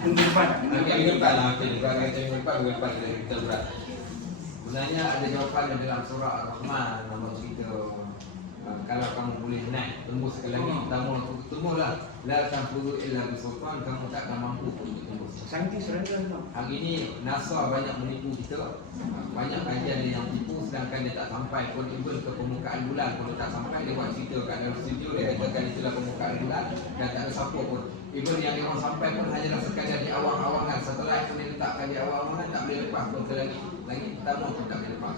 Minggu depan lah, minggu depan kita berat. Sebenarnya ada jawapan dalam surah Ar-Rahman, nama cerita kalau kamu boleh naik tembus ke langit pertama untuk bertemulah la tanfudu illa bisultan, kamu tak akan mampu untuk tembus. Saintis rendah tu. Hari ini NASA banyak menipu kita. Banyak kajian dia yang tipu sedangkan dia tak sampai pun even ke permukaan bulan pun dia tak sampai. Dia buat cerita kat dalam studio dia katakan itulah permukaan bulan dan tak ada siapa pun. Even yang dia orang sampai pun hanyalah sekadar di awang-awangan. Setelah itu dia letakkan di awang-awangan tak boleh lepas pun ke langit. Langit pertama pun tak boleh lepas.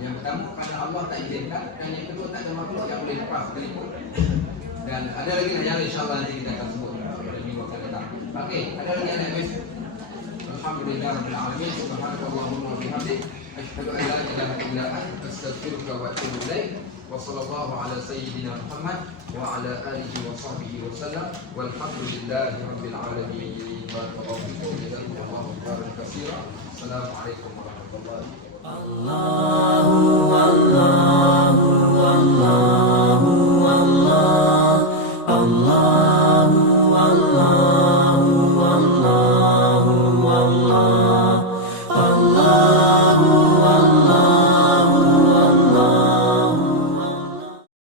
Yang pertama kerana Allah tak izinkan, dan yang kedua tak ada makhluk yang boleh lepas sekalipun. Dan ada lagi yang insyaAllah nanti kita akan sebut pada minggu akan datang. Okey, ada lagi yang nak mesej? Alhamdulillah rabbil alamin, subhanakallahumma wa bihamdik, asyhadu an la ilaha illa anta, astaghfiruka wa atubu ilaik. Wa sallallahu ala sayyidina Muhammad wa ala alihi wa sahbihi wa sallam. Walhamdulillahi rabbil alamin. Barakallahu fikum, jazakumullahu khairan katsira. Assalamualaikum warahmatullahi wabarakatuh. Allah